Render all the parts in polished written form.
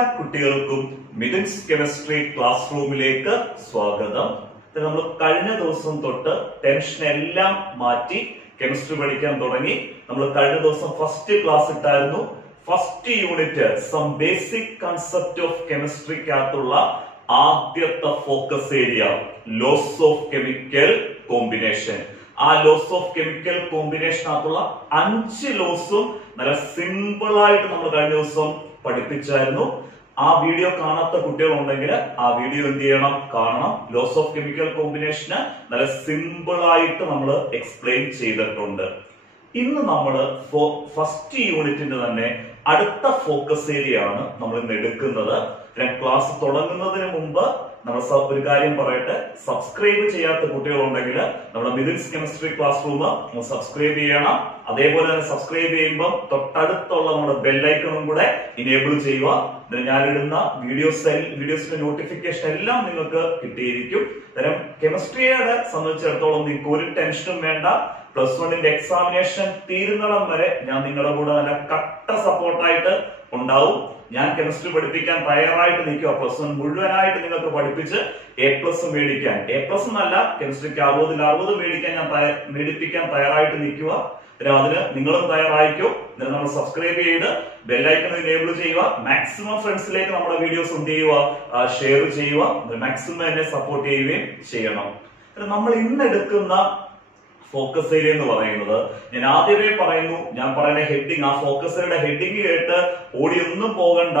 എല്ലാ കുട്ടികൾക്കും Mithun's chemistry class റൂമിലേക്ക് സ്വാഗതം. നമ്മൾ കഴിഞ്ഞ ദിവസം തൊട്ട് ടെൻഷൻ എല്ലാം മാറ്റി കെമിസ്ട്രി പഠിക്കാൻ തുടങ്ങി. നമ്മൾ കഴിഞ്ഞ ദിവസം ഫസ്റ്റ് ക്ലാസ് ഇട്ടായിരുന്നു. First unit some basic concept of കെമിസ്ട്രിക്കകത്തുള്ള ആദ്യത്തെ focus area laws of chemical combination. ആ ലോസ് ഓഫ് കെമിക്കൽ കോമ്പിനേഷനകത്തുള്ള 5 ലോസും നല്ല സിമ്പിൾ ആയിട്ട് നമ്മൾ കഴിഞ്ഞ ദിവസം പഠിപ്പിച്ചായിരുന്നു. ആ വീഡിയോ കാണാത്ത കുട്ടികളുണ്ടെങ്കിൽ ആ വീഡിയോ എന്ത് ചെയ്യണം, കാണണം. ലോസ് ഓഫ് കെമിക്കൽ കോമ്പിനേഷന് നല്ല സിമ്പിൾ ആയിട്ട് നമ്മൾ എക്സ്പ്ലെയിൻ ചെയ്തിട്ടുണ്ട്. ഇന്ന് നമ്മൾ ഫസ്റ്റ് യൂണിറ്റിന്റെ തന്നെ അടുത്ത ഫോക്കസ് ഏരിയ ആണ് നമ്മൾ ഇന്ന് എടുക്കുന്നത്. ക്ലാസ് തുടങ്ങുന്നതിന് മുമ്പ് നമ്മൾ ഒരു കാര്യം പറയട്ടെ. സബ്സ്ക്രൈബ് ചെയ്യാത്ത കുട്ടികളുണ്ടെങ്കിൽ നമ്മുടെ Mithun's chemistry class room subscribe ചെയ്യണം. അതേപോലെ തന്നെ സബ്സ്ക്രൈബ് ചെയ്യുമ്പോൾ തൊട്ടടുത്തുള്ള നമ്മുടെ ബെല്ലൈക്കണും കൂടെ ഇനേബിൾ ചെയ്യുക. ഞാനിടുന്ന വീഡിയോസിന്റെ നോട്ടിഫിക്കേഷൻ എല്ലാം നിങ്ങൾക്ക് കിട്ടിയിരിക്കും. അന്നേരം കെമിസ്ട്രിയെ സംബന്ധിച്ചിടത്തോളം നിങ്ങൾക്ക് ഒരു ടെൻഷനും വേണ്ട. +1 എക്സാമിനേഷൻ തീരുന്നിടം വരെ ഞാൻ നിങ്ങളുടെ കൂടെ നല്ല കട്ട സപ്പോർട്ടായിട്ട് ഉണ്ടാവും. ഞാൻ കെമിസ്ട്രി പഠിപ്പിക്കാൻ തയ്യാറായിട്ട് നിൽക്കുക. +1 മുഴുവനായിട്ട് നിങ്ങൾക്ക് പഠിപ്പിച്ച് A+ മേടിക്കാൻ, A+ എന്നല്ല, കെമിസ്ട്രിക്ക് 60 മേടിക്കാൻ ഞാൻ മേടിപ്പിക്കാൻ തയ്യാറായിട്ട് നിൽക്കുക. അതിന് നിങ്ങളും തയ്യാറായിക്കോ. എന്നിട്ട് നമ്മൾ സബ്സ്ക്രൈബ് ചെയ്ത് ബെല്ലൈക്കൺ എനേബിൾ ചെയ്യുക. മാക്സിമം ഫ്രണ്ട്സിലേക്ക് നമ്മുടെ വീഡിയോസ് എന്ത് ചെയ്യുക, ഷെയർ ചെയ്യുക. മാക്സിമം എന്നെ സപ്പോർട്ട് ചെയ്യുകയും ചെയ്യണം. നമ്മൾ ഇന്ന് എടുക്കുന്ന ഫോക്കസ് ഏരിയ എന്ന് പറയുന്നത്, ഞാൻ ആദ്യമേ പറയുന്നു, ഞാൻ പറയുന്ന ഹെഡിങ്, ആ ഫോക്കസ് ഏരിയയുടെ ഹെഡിങ് കേട്ട് ഓടിയൊന്നും പോകണ്ട.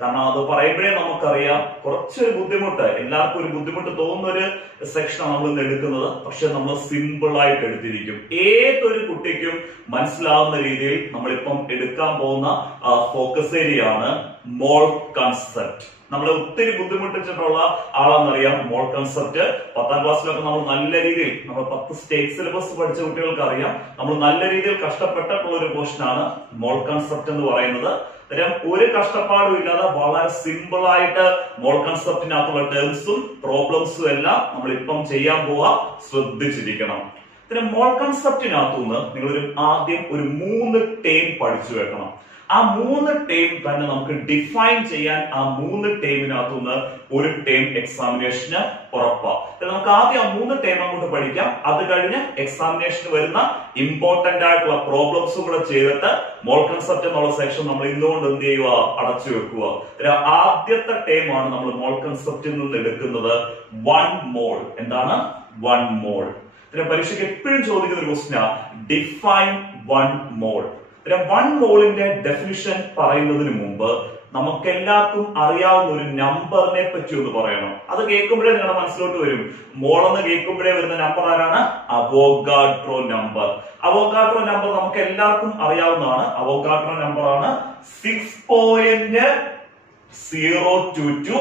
കാരണം അത് പറയുമ്പോഴേ നമുക്കറിയാം കുറച്ചൊരു ബുദ്ധിമുട്ട്, എല്ലാവർക്കും ഒരു ബുദ്ധിമുട്ട് തോന്നുന്ന ഒരു സെക്ഷനാണ് നമ്മൾ ഇന്ന് എടുക്കുന്നത്. പക്ഷെ നമ്മൾ സിമ്പിൾ ആയിട്ട് എടുത്തിരിക്കും. ഏതൊരു കുട്ടിക്കും മനസ്സിലാവുന്ന രീതിയിൽ നമ്മളിപ്പം എടുക്കാൻ പോകുന്ന ഫോക്കസ് ഏരിയ ആണ് മോൾ കൺസെപ്റ്റ്. നമ്മളെ ഒത്തിരി ബുദ്ധിമുട്ടിച്ചിട്ടുള്ള ആളെന്നറിയാം മോൾ കൺസെപ്റ്റ്. 10ാം ക്ലാസ്സിലൊക്കെ നമ്മൾ നല്ല രീതിയിൽ, നമ്മൾ 10 സ്റ്റേറ്റ് സിലബസ് പഠിച്ച കുട്ടികൾക്ക് അറിയാം, നമ്മൾ നല്ല രീതിയിൽ കഷ്ടപ്പെട്ടിട്ടുള്ള ഒരു പോർഷനാണ് മോൾ കൺസെപ്റ്റ് എന്ന് പറയുന്നത്. ഒരു കഷ്ടപ്പാടും ഇല്ലാതെ വളരെ സിമ്പിൾ ആയിട്ട് മോൾ കൺസെപ്റ്റിനകത്തുള്ള ടേംസും പ്രോബ്ലംസും എല്ലാം നമ്മൾ ഇപ്പം ചെയ്യാൻ പോവാ. ശ്രദ്ധിച്ചിരിക്കണം. മോൾ കൺസെപ്റ്റിനകത്തുനിന്ന് നിങ്ങൾ ആദ്യം ഒരു 3 ടേം പഠിച്ചു വെക്കണം. ആ 3 ടേം തന്നെ നമുക്ക് ഡിഫൈൻ ചെയ്യാൻ ആ 3 ടേമിനകത്തുനിന്ന് ഒരു ടേം എക്സാമിനേഷന് ഉറപ്പാ. നമുക്ക് ആദ്യം ആ 3 ടേം അങ്ങോട്ട് പഠിക്കാം. അത് കഴിഞ്ഞ് എക്സാമിനേഷന് വരുന്ന ഇമ്പോർട്ടന്റ് ആയിട്ടുള്ള പ്രോബ്ലംസും കൂടെ ചെയ്തിട്ട് മോൾ കൺസെപ്റ്റ് എന്നുള്ള സെക്ഷൻ നമ്മൾ ഇന്നുകൊണ്ട് എന്ത് ചെയ്യുക, അടച്ചു വെക്കുക. ആദ്യത്തെ ടേം ആണ് നമ്മൾ മോൾ കൺസെപ്റ്റിൽ നിന്ന് എടുക്കുന്നത് 1 മോൾ. എന്താണ് 1 മോൾ? പരീക്ഷയ്ക്ക് എപ്പോഴും ചോദിക്കുന്ന ഒരു ക്വസ്റ്റ്യനാ ഡിഫൈൻ 1 മോൾ. 1 മോളിന്റെ ഡെഫിനിഷൻ പറയുന്നതിന് മുമ്പ് നമുക്ക് എല്ലാവർക്കും അറിയാവുന്ന ഒരു നമ്പറിനെ പറ്റി ഒന്ന് പറയണം. അത് കേൾക്കുമ്പോഴേ നിങ്ങളുടെ മനസ്സിലോട്ട് വരും. മോൾ എന്ന് കേൾക്കുമ്പോഴേ വരുന്ന നമ്പർ ആരാണ്? Avogadro number. അവോഗാഡ്രോ നമ്പർ നമുക്ക് എല്ലാവർക്കും അറിയാവുന്നതാണ്. അവോഗാഡ്രോ നമ്പർ ആണ് 6.022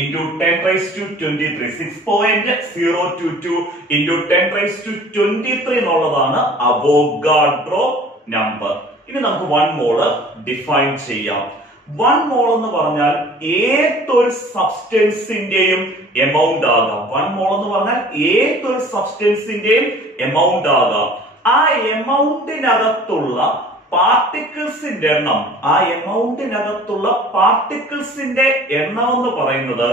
into 10⁻23. 6.022 into 10⁻23 എന്നുള്ളതാണ് അവോഗാഡ്രോ നമ്പർ. ഇനി നമുക്ക് 1 മോള് ഡിഫൈൻ ചെയ്യാം. 1 മോൾ എന്ന് പറഞ്ഞാൽ ഏതൊരു സബ്സ്റ്റൻസിന്റെയും എമൗണ്ട് ആകാം. 1 മോൾ എന്ന് പറഞ്ഞാൽ ഏതൊരു സബ്സ്റ്റൻസിന്റെയും എമൗണ്ട് ആകാം. ആ എമൗണ്ടിനകത്തുള്ള പാർട്ടിക്കിൾസിന്റെ എണ്ണം, ആ എമൗണ്ടിനകത്തുള്ള പാർട്ടിക്കിൾസിന്റെ എണ്ണം എന്ന് പറയുന്നത്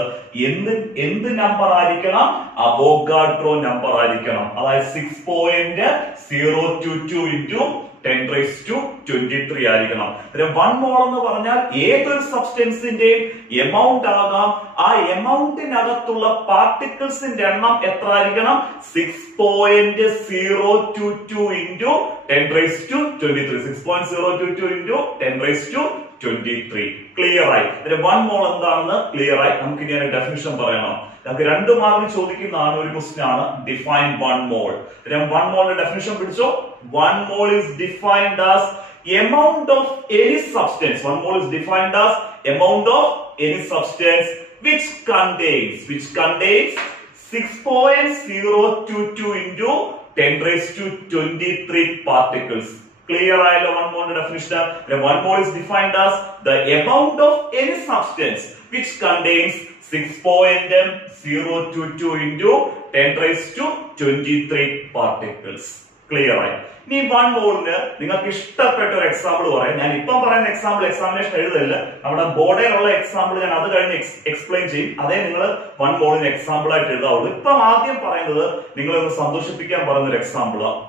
എന്ത് നമ്പർ ആയിരിക്കണം? അവോഗാഡ്രോ നമ്പർ ആയിരിക്കണം. അതായത് 6.022 into 10⁻23 ആയിരിക്കണം. 1 മോൾ എന്ന് പറഞ്ഞാൽ ഏതൊരു സബ്സ്റ്റൻസിന്റെയും എമൗണ്ട് ആകാം. ആ എമൗണ്ടിനകത്തുള്ള പാർട്ടിക്കിൾസിന്റെ എണ്ണം എത്ര ആയിരിക്കണം? 6.022 into 10⁻23. 6.022 into 10⁻23. ക്ലിയർ ആയി? 1 മോൾ എന്താണെന്ന് ക്ലിയർ ആയി. നമുക്ക് ഇനി ഡെഫിനിഷൻ പറയണം. നമുക്ക് 2 മാർക്ക് ചോദിക്കുന്നതാണ് ഒരു ക്വസ്റ്റ്യൻ ആണ് ഡിഫൈൻ 1 മോൾ. 1 മോളിന്റെ ഡെഫിനിഷൻ പിടിച്ചോ. 1 mole is defined as amount of any substance. 1 mole is defined as amount of any substance which contains 6.022 into 10⁻23 particles. Clear ആയല്ലോ 1 മോളിന്റെ definition. 1 mole is defined as the amount of any substance which contains 6.022 into 10⁻23 particles. Clear ആയി. ഇനി 1 മോളിന് നിങ്ങൾക്ക് ഇഷ്ടപ്പെട്ട ഒരു example പറയാം. ഞാൻ ഇപ്പം പറയുന്ന എക്സാമ്പിൾ എക്സാമിനേഷൻ എഴുതല്ല, നമ്മുടെ ബോർഡിലുള്ള എക്സാമ്പിൾ ഞാൻ അത് കഴിഞ്ഞ് എക്സ്പ്ലെയിൻ ചെയ്യും. അതേ നിങ്ങൾ 1 മോളിന് എക്സാമ്പിൾ ആയിട്ട് എഴുതാവുള്ളൂ. ഇപ്പം ആദ്യം പറയുന്നത് നിങ്ങളെ ഒന്ന് സന്തോഷിപ്പിക്കാൻ പറയുന്ന ഒരു എക്സാമ്പിളാണ്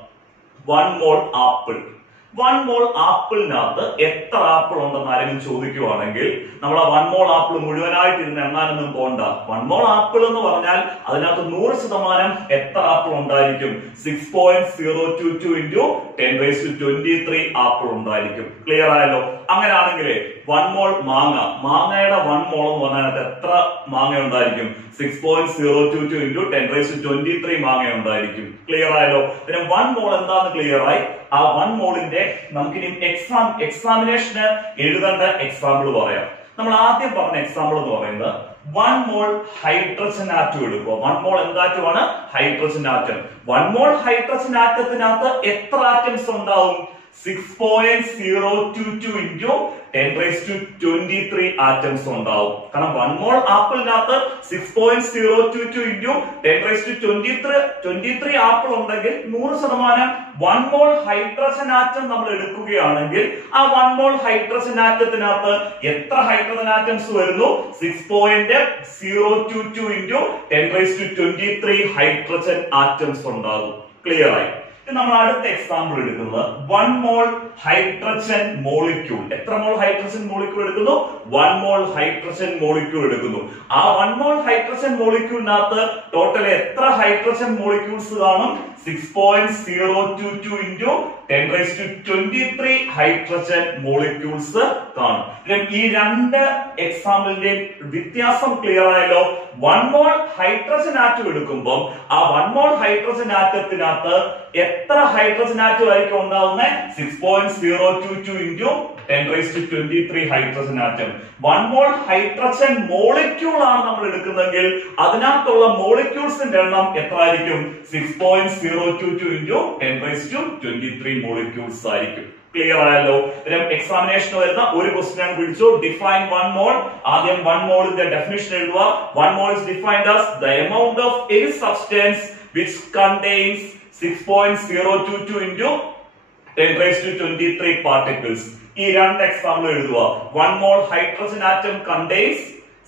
1 മോൾ ആപ്പിൾ. 1 മോൾ ആപ്പിളിനകത്ത് എത്ര ആപ്പിൾ ഉണ്ടെന്ന് ആരെങ്കിലും ചോദിക്കുവാണെങ്കിൽ നമ്മൾ ആ 1 മോൾ ആപ്പിൾ മുഴുവനായിട്ട് ഇരുന്ന് എണ്ണാനൊന്നും പോണ്ട. 1 മോൾ ആപ്പിൾ എന്ന് പറഞ്ഞാൽ അതിനകത്ത് 100% എത്ര ആപ്പിൾ ഉണ്ടായിരിക്കും? 6.022 into 10⁻23 ആപ്പിൾ ഉണ്ടായിരിക്കും. ക്ലിയർ ആയല്ലോ? അങ്ങനെയാണെങ്കിൽ 1 മോൾ മാങ്ങയുടെ 1 മോൾ എന്ന് പറഞ്ഞാൽ എത്ര മാങ്ങ ഉണ്ടായിരിക്കും? 6.022 into 10⁻23 മാങ്ങ ഉണ്ടായിരിക്കും. ക്ലിയർ ആയല്ലോ? പിന്നെ 1 മോൾ എന്താന്ന് ക്ലിയർ ആയി. ആ 1 മോളിന്റെ നമുക്കിനി എക്സാമിനേഷന് എഴുതേണ്ട എക്സാമ്പിൾ പറയാം. നമ്മൾ ആദ്യം പറഞ്ഞ എക്സാമ്പിൾ എന്ന് പറയുന്നത് 1 മോൾ ഹൈഡ്രജൻ ആറ്റം എടുക്കുക. 1 മോൾ എന്താറ്റമാണ്? Hydrogen atom. 1 മോൾ ഹൈഡ്രജൻ ആറ്റത്തിനകത്ത് എത്ര ആറ്റംസ് ഉണ്ടാവും? 6.022 into 10⁻23 ആറ്റംസ് ഉണ്ടാവും. കാരണം 1 മോൾ ആപ്പിളിനകത്ത് 6.022 into 10⁻23 ആപ്പിൾ ഉണ്ടെങ്കിൽ 100% 1 മോൾ ഹൈഡ്രജൻ ആറ്റം നമ്മൾ എടുക്കുകയാണെങ്കിൽ ആ 1 മോൾ ഹൈഡ്രജൻ ആറ്റത്തിനകത്ത് എത്ര ഹൈഡ്രജൻ ആറ്റംസ് വരുന്നു? 6.022 into 10⁻23 ഹൈഡ്രജൻ ആറ്റംസ് ഉണ്ടാകും. ക്ലിയർ ആയി? നമ്മൾ അടുത്ത എക്സാമ്പിൾ എടുക്കുന്നത് 1 മോൾ ഹൈഡ്രജൻ മോളിക്യൂൾ. എത്ര മോൾ ഹൈഡ്രജൻ മോളിക്യൂൾ എടുക്കുന്നു? 1 മോൾ ഹൈഡ്രജൻ മോളിക്യൂൾ എടുക്കുന്നു. ആ 1 മോൾ ഹൈഡ്രജൻ മോളിക്യൂളിനകത്ത് ടോട്ടൽ എത്ര ഹൈഡ്രജൻ മോളിക്യൂൾസ് കാണും? 6.022 into 10⁻23 ഹൈഡ്രജൻ മോളിക്യൂൾസ് കാണും. ഈ രണ്ട് എക്സാമ്പിളിന്റെ വ്യത്യാസം ക്ലിയർ ആയല്ലോ? 1 മോൾ ഹൈഡ്രജൻ ആറ്റം എടുക്കുമ്പോൾ ആ 1 മോൾ ഹൈഡ്രജൻ ആറ്റത്തിനകത്ത് എത്ര ഹൈഡ്രജൻ ആറ്റം ആയിരിക്കും ഉണ്ടാവുന്നത്? 6.022 into 10⁻23 hydrogen atom. 1 mole hydrogen molecule ആണ് നമ്മൾ എടുക്കുന്നതെങ്കിൽ അതിനകത്തുള്ള മോളിക്യൂൾസിന്റെ എണ്ണം എത്ര ആയിരിക്കും? 6.022 into 10⁻23 മോളിക്യൂൾസ് ആയിരിക്കും. ക്ലിയർ ആയല്ലോ? എക്സാമിനേഷൻ വരുന്ന ഒരു ക്വസ്റ്റ്യൻ പിടിച്ചു. ഡിഫൈൻ 1 മോൾ. ആദ്യം 1 മോളിന്റെ ഡെഫിനിഷൻ എഴുതുക. 1 മോൾ is defined as the amount of any substance which contains 6.022 into 10⁻23 particles. ഈ രണ്ട് എക്സാമ്പിൾ എഴുതുക. 1 mole hydrogen atom contains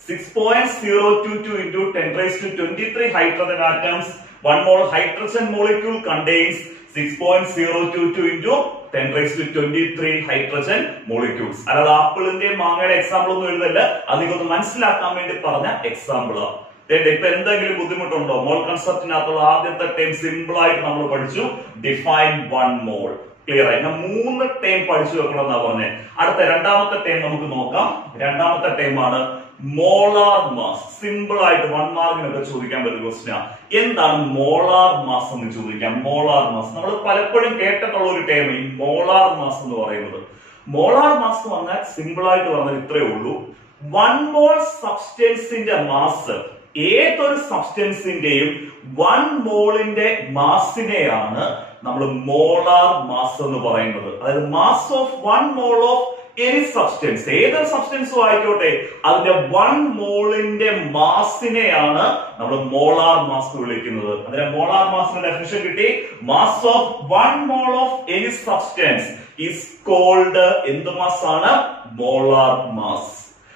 6.022 into 10⁻23 hydrogen atoms. 1 mole hydrogen molecule contains 6.022 into 10⁻23 hydrogen molecules. അല്ലാതെ ആപ്പിളിന്റെ മാങ്ങയുടെ എക്സാമ്പിൾ ഒന്നും എഴുതല്ല, അതിനൊന്ന് മനസ്സിലാക്കാൻ വേണ്ടി പറഞ്ഞ എക്സാമ്പിൾ. ഇപ്പൊ എന്തെങ്കിലും ബുദ്ധിമുട്ടുണ്ടോ? മോൾ കൺസെപ്റ്റിനകത്തുള്ള ആദ്യത്തെ ടൈം സിമ്പിൾ ആയിട്ട് നമ്മൾ പഠിച്ചു. ഡിഫൈൻ 1 മോൾ. ക്ലിയർ ആയി? 3 ടൈം പഠിച്ചു വെക്കണം എന്നാ പറഞ്ഞത്. അടുത്ത രണ്ടാമത്തെ ടൈം നമുക്ക് നോക്കാം. രണ്ടാമത്തെ ടൈമാണ് മോളാർ മാസ്. സിമ്പിൾ ആയിട്ട് 1 മാർക്കിനൊക്കെ ചോദിക്കാൻ പറ്റുന്ന ക്വസ്റ്റ്യൻ. എന്താണ് മോളാർ മാസ് എന്ന് ചോദിക്കാം. മോളാർ മാസ് നമ്മൾ പലപ്പോഴും കേട്ടിട്ടുള്ള ഒരു ടൈം ഈ മോളാർ മാസ് എന്ന് പറയുന്നത്. മോളാർ മാസ് എന്ന് പറഞ്ഞാൽ സിമ്പിൾ ആയിട്ട് പറഞ്ഞാൽ ഇത്രയേ ഉള്ളൂ. 1 മോൾ സബ്സ്റ്റൻസിന്റെ മാസ്, ഏതൊരു സബ്സ്റ്റൻസിന്റെയും 1 മോളിന്റെ മാസിനെയാണ് നമ്മൾ മോളാർ മാസ് എന്ന് പറയുന്നത്. അതായത് mass of 1 mole of any substance, ഏതൊരു സബ്സ്റ്റൻസും ആയിക്കോട്ടെ, അതിന്റെ 1 മോളിന്റെ മാസിനെയാണ് നമ്മൾ മോളാർ മാസ് വിളിക്കുന്നത്. അതിന്റെ മോളാർ മാസിന്റെ ഡെഫിനിഷൻ കിട്ടി. Mass of 1 mole of any substance is called എന്ത് മാസ് ആണ്? Molar mass.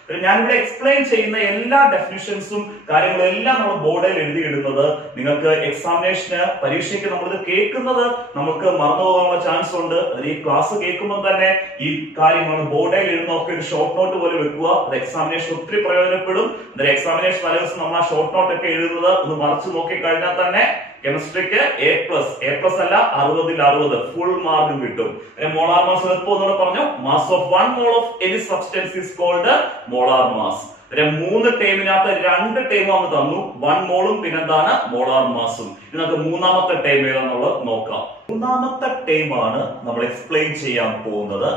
ഞാനിവിടെ എക്സ്പ്ലെയിൻ ചെയ്യുന്ന എല്ലാ ഡെഫിനിഷൻസും കാര്യങ്ങളും എല്ലാം നമ്മൾ ബോർഡിൽ എഴുതിയിടുന്നത്. നിങ്ങൾക്ക് എക്സാമിനേഷന് പരീക്ഷയ്ക്ക് നമ്മളിത് കേൾക്കുന്നത് നമുക്ക് മറന്നു പോകാനുള്ള ചാൻസ് ഉണ്ട്. അതിൽ ഈ ക്ലാസ് കേൾക്കുമ്പോൾ തന്നെ ഈ കാര്യങ്ങൾ ബോർഡിൽ എഴുതുന്നതൊക്കെ ഒരു ഷോർട്ട് നോട്ട് പോലെ വെക്കുക. അത് എക്സാമിനേഷൻ ഒത്തിരി പ്രയോജനപ്പെടും. അതായത് എക്സാമിനേഷൻ തലേദിവസം നമ്മൾ ആ ഷോർട്ട് നോട്ട് ഒക്കെ എഴുതുന്നത് ഒന്ന് മറിച്ച് നോക്കി കഴിഞ്ഞാൽ തന്നെ കെമിസ്ട്രിക്ക് എ പ്ലസ് അല്ല 60ൽ 60 ഫുൾ മാർക്കും കിട്ടും. മോളാർ മാസ് എളുപ്പം പറഞ്ഞു. Mass of 1 mole of any substance is called molar mass. 3 ടൈമിനകത്ത് 2 ടൈം അങ്ങ് തന്നു, 1 മോളും പിന്നെന്താണ് മോളാർ മാസും. ഇത് നമുക്ക് മൂന്നാമത്തെ ടൈം ഏതാണെന്നുള്ളത് നോക്കാം. മൂന്നാമത്തെ ടൈമാണ് നമ്മൾ എക്സ്പ്ലെയിൻ ചെയ്യാൻ പോകുന്നത്.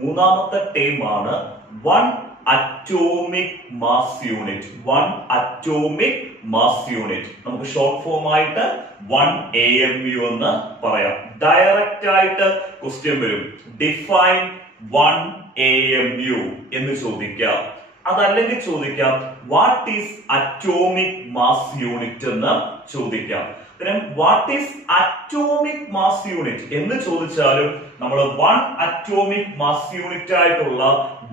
മൂന്നാമത്തെ ടൈമാണ് 1 atomic mass unit. 1 atomic mass unit നമുക്ക് ഷോർട്ട് ഫോം ആയിട്ട് 1 AMU എന്ന് പറയാം. ഡയറക്റ്റ് ആയിട്ട് ക്വസ്റ്റ്യൻ വരും. ഡിഫൈൻ 1 AMU എന്ന് ചോദിക്കാം. അതല്ലെങ്കിൽ ചോദിക്കാം what is atomic mass unit എന്ന് ചോദിക്കാം. What is atomic mass unit എന്ന് ചോദിച്ചാലും നമ്മൾ 1 അറ്റോമിക് മാസ് യൂണിറ്റ് ആയിട്ടുള്ള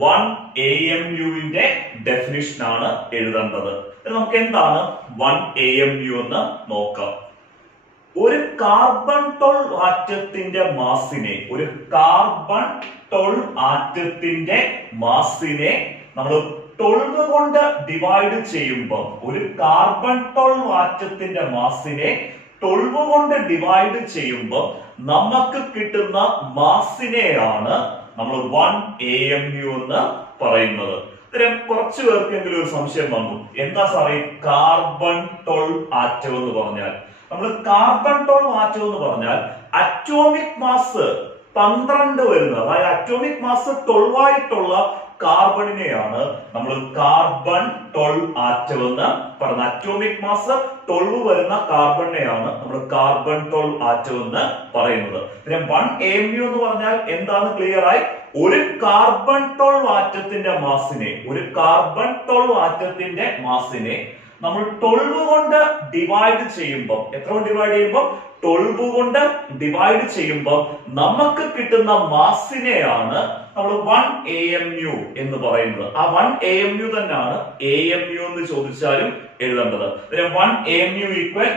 1 AMUവിന്റെ ഡെഫിനിഷൻ ആണ് എഴുതേണ്ടത്. നമുക്ക് എന്താണ് 1 AMU എന്ന് നോക്കാം. ഒരു കാർബൺ 12 ആറ്റത്തിന്റെ മാസിനെ നമ്മൾ 12 കൊണ്ട് ഡിവൈഡ് ചെയ്യുമ്പോൾ ഒരു കാർബൺ 12 ആറ്റത്തിന്റെ മാസിനെ 12 കൊണ്ട് ഡിവൈഡ് ചെയ്യുമ്പോൾ നമുക്ക് കിട്ടുന്ന മാസിനെയാണ് നമ്മൾ 1 AMU എന്ന് പറയുന്നത്. കുറച്ചു പേർക്കെങ്കിലും ഒരു സംശയം വന്നു, എന്താ സാറേ കാർബൺ 12 ആറ്റം എന്ന് പറഞ്ഞാൽ? നമ്മൾ കാർബൺ 12 ആറ്റം എന്ന് പറഞ്ഞാൽ അറ്റോമിക് മാസ് 12 വരുന്നത്, അതായത് അറ്റോമിക് മാസ് 12 ആയിട്ടുള്ള കാർബണിനെയാണ് നമ്മൾ കാർബൺ 12 ആറ്റം എന്ന് പറയുന്നത്. അറ്റോമിക് മാസ് 12 വരുന്ന കാർബണിനെയാണ് നമ്മൾ കാർബൺ 12 ആറ്റം എന്ന് പറയുന്നത്. പിന്നെ 1 AMU എന്ന് പറഞ്ഞാൽ എന്താണ് ക്ലിയർ ആയി? ഒരു കാർബൺ 12 ആറ്റത്തിന്റെ മാസിനെ നമ്മൾ 12 കൊണ്ട് ഡിവൈഡ് ചെയ്യുമ്പോൾ, എത്ര കൊണ്ട് ഡിവൈഡ് ചെയ്യുമ്പോൾ 12 കൊണ്ട് ഡിവൈഡ് ചെയ്യുമ്പോൾ നമുക്ക് കിട്ടുന്ന മാസിനെയാണ് നമ്മൾ 1 AMU എന്ന് പറയുന്നത്. ആ 1 AMU തന്നെയാണ് AMU എന്ന് ചോദിച്ചാലും എഴുതേണ്ടത്. 1 AMU equal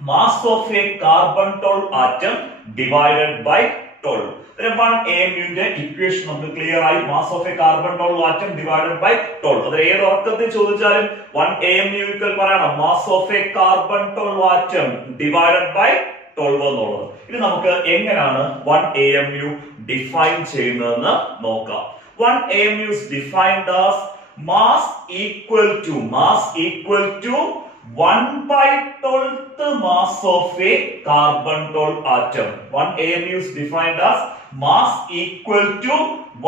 mass of a carbon 12 atom divided by 12. 1 AMUന്റെ ഇക്വേഷൻ നമുക്ക് ക്ലിയർ ആയി. Mass of a carbon 12 atom divided by 12. അത് ഏത് ഉറക്കത്തിൽ ചോദിച്ചാലും 1 AMU ഈക്വൽ പറയണം mass of a carbon 12 atom divided by 12 എന്നുള്ളത്. ഇത് നമുക്ക് എങ്ങനെയാണ് 1 AMU ഡിഫൈൻ ചെയ്യുന്നതെന്ന് നോക്കാം. 1 AMU is defined as mass equal to 1/12th mass of a carbon 12 atom. 1 AMU is defined as mass equal to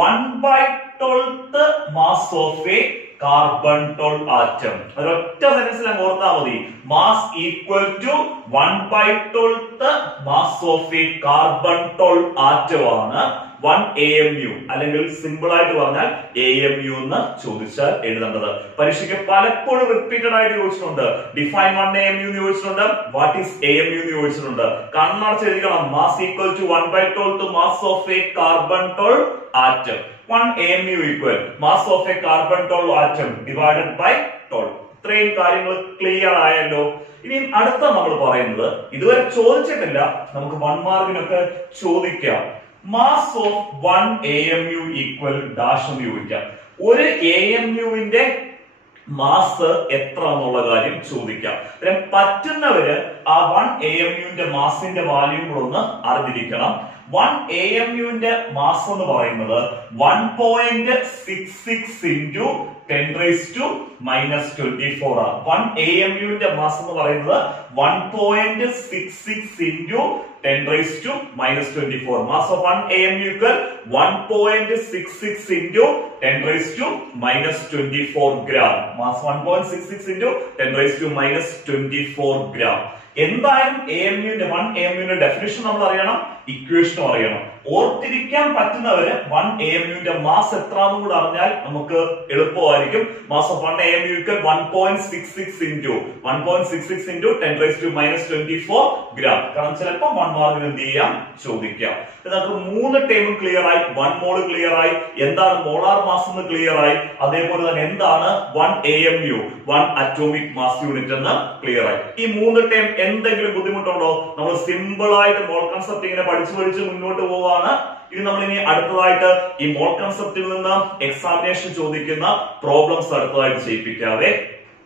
1/12th mass of a carbon 12 atom. ഒരൊറ്റ സെന്റൻസിൽ അങ്ങ് ഓർത്താൽ മതി. mass equal to 1/12th mass of a carbon 12 atom ആണ് 1 AMU, അല്ലെങ്കിൽ simple ആയിട്ട് പറഞ്ഞാൽ AMU എന്ന് ചോദിച്ചാൽ എഴുതേണ്ടത്. പരീക്ഷയ്ക്ക് പലപ്പോഴും റിപ്പീറ്റഡ് ആയിട്ട് ചോദിച്ചിട്ടുണ്ട്. ഡിഫൈൻ 1 AMU എന്ന് ചോദിച്ചിട്ടുണ്ട്, വാട്ട് ഈസ് AMU എന്ന് ചോദിച്ചിട്ടുണ്ട്. കണ്ണടച്ച് എഴുതിക്കണം mass equal to 1/12th mass of a carbon 12 atom. 1 AMU equal mass of a carbon 12 atom divided by 12. ഇത്രയും കാര്യങ്ങൾ ക്ലിയർ ആയല്ലോ. ഇനി അടുത്ത നമ്മൾ പറയുന്നത് ഇതുവരെ ചോദിച്ചിട്ടില്ല, നമുക്ക് 1 മാർക്കിനൊക്കെ ചോദിക്കാം. Mass of 1 AMU equal dash എന്ന് ചോദിക്കാം. ഒരു AMUവിന്റെ മാസ് എത്ര എന്നുള്ള കാര്യം ചോദിക്കാം. പറ്റുന്നവര് ആ 1 AMUവിന്റെ മാസിന്റെ വാല്യൂ കൂടെ ഒന്ന് അറിഞ്ഞിരിക്കണം. 1 AMUവിന്റെ മാസ് എന്ന് പറയുന്നത് 1.66 into 10⁻⁻24 ആണ്. 1 AMUവിന്റെ മാസ് എന്ന് പറയുന്നത് 1.66 into 10⁻⁻24. Mass of 1 AMU equal 1.66 into 10⁻⁻24 gram. Mass 1.66 into 10⁻⁻24 gram. എന്തായാലും AMUവിന്റെ 1 AMUവിന്റെ ഡെഫിനിഷൻ നമ്മൾ അറിയണം, ഇക്വേഷനും അറിയണം. ഓർത്തിരിക്കാൻ പറ്റുന്നവര് 1 AMUവിന്റെ മാസ് എത്രയാണെന്ന് കൂടെ അറിഞ്ഞാൽ നമുക്ക് എളുപ്പമായിരിക്കും. Mass of 1 AMU equal 1.66 into 10⁻⁻24 gram. കാരണം ചിലപ്പോൾ 1 മാർക്കിന് എന്ത് ചെയ്യാം ചോദിക്കാം. നമുക്ക് 3 ടേമും ക്ലിയർ ആയി. 1 മോൾ ക്ലിയർ ആയി, എന്താണ് മോളാർ മാസ് എന്ന് ക്ലിയർ ആയി, അതേപോലെ തന്നെ എന്താണ് 1 AMU 1 അറ്റോമിക് മാസ് യൂണിറ്റ് എന്ന് ക്ലിയർ ആയി. ഈ 3 ടേം എന്തെങ്കിലും ബുദ്ധിമുട്ടുണ്ടോ? നമ്മൾ സിമ്പിൾ ആയിട്ട് മോൾ കൺസെപ്റ്റ് ഇങ്ങനെ പഠിച്ചു മുന്നോട്ട് പോവാണ്. ഇനി നമ്മൾ ഇനി അടുത്തതായിട്ട് ഈ മോൾ കൺസെപ്റ്റിൽ നിന്ന് എക്സാമിനേഷൻ ചോദിക്കുന്ന പ്രോബ്ലംസ് അടുത്തതായിട്ട് ചെയ്യിപ്പിക്കാതെ,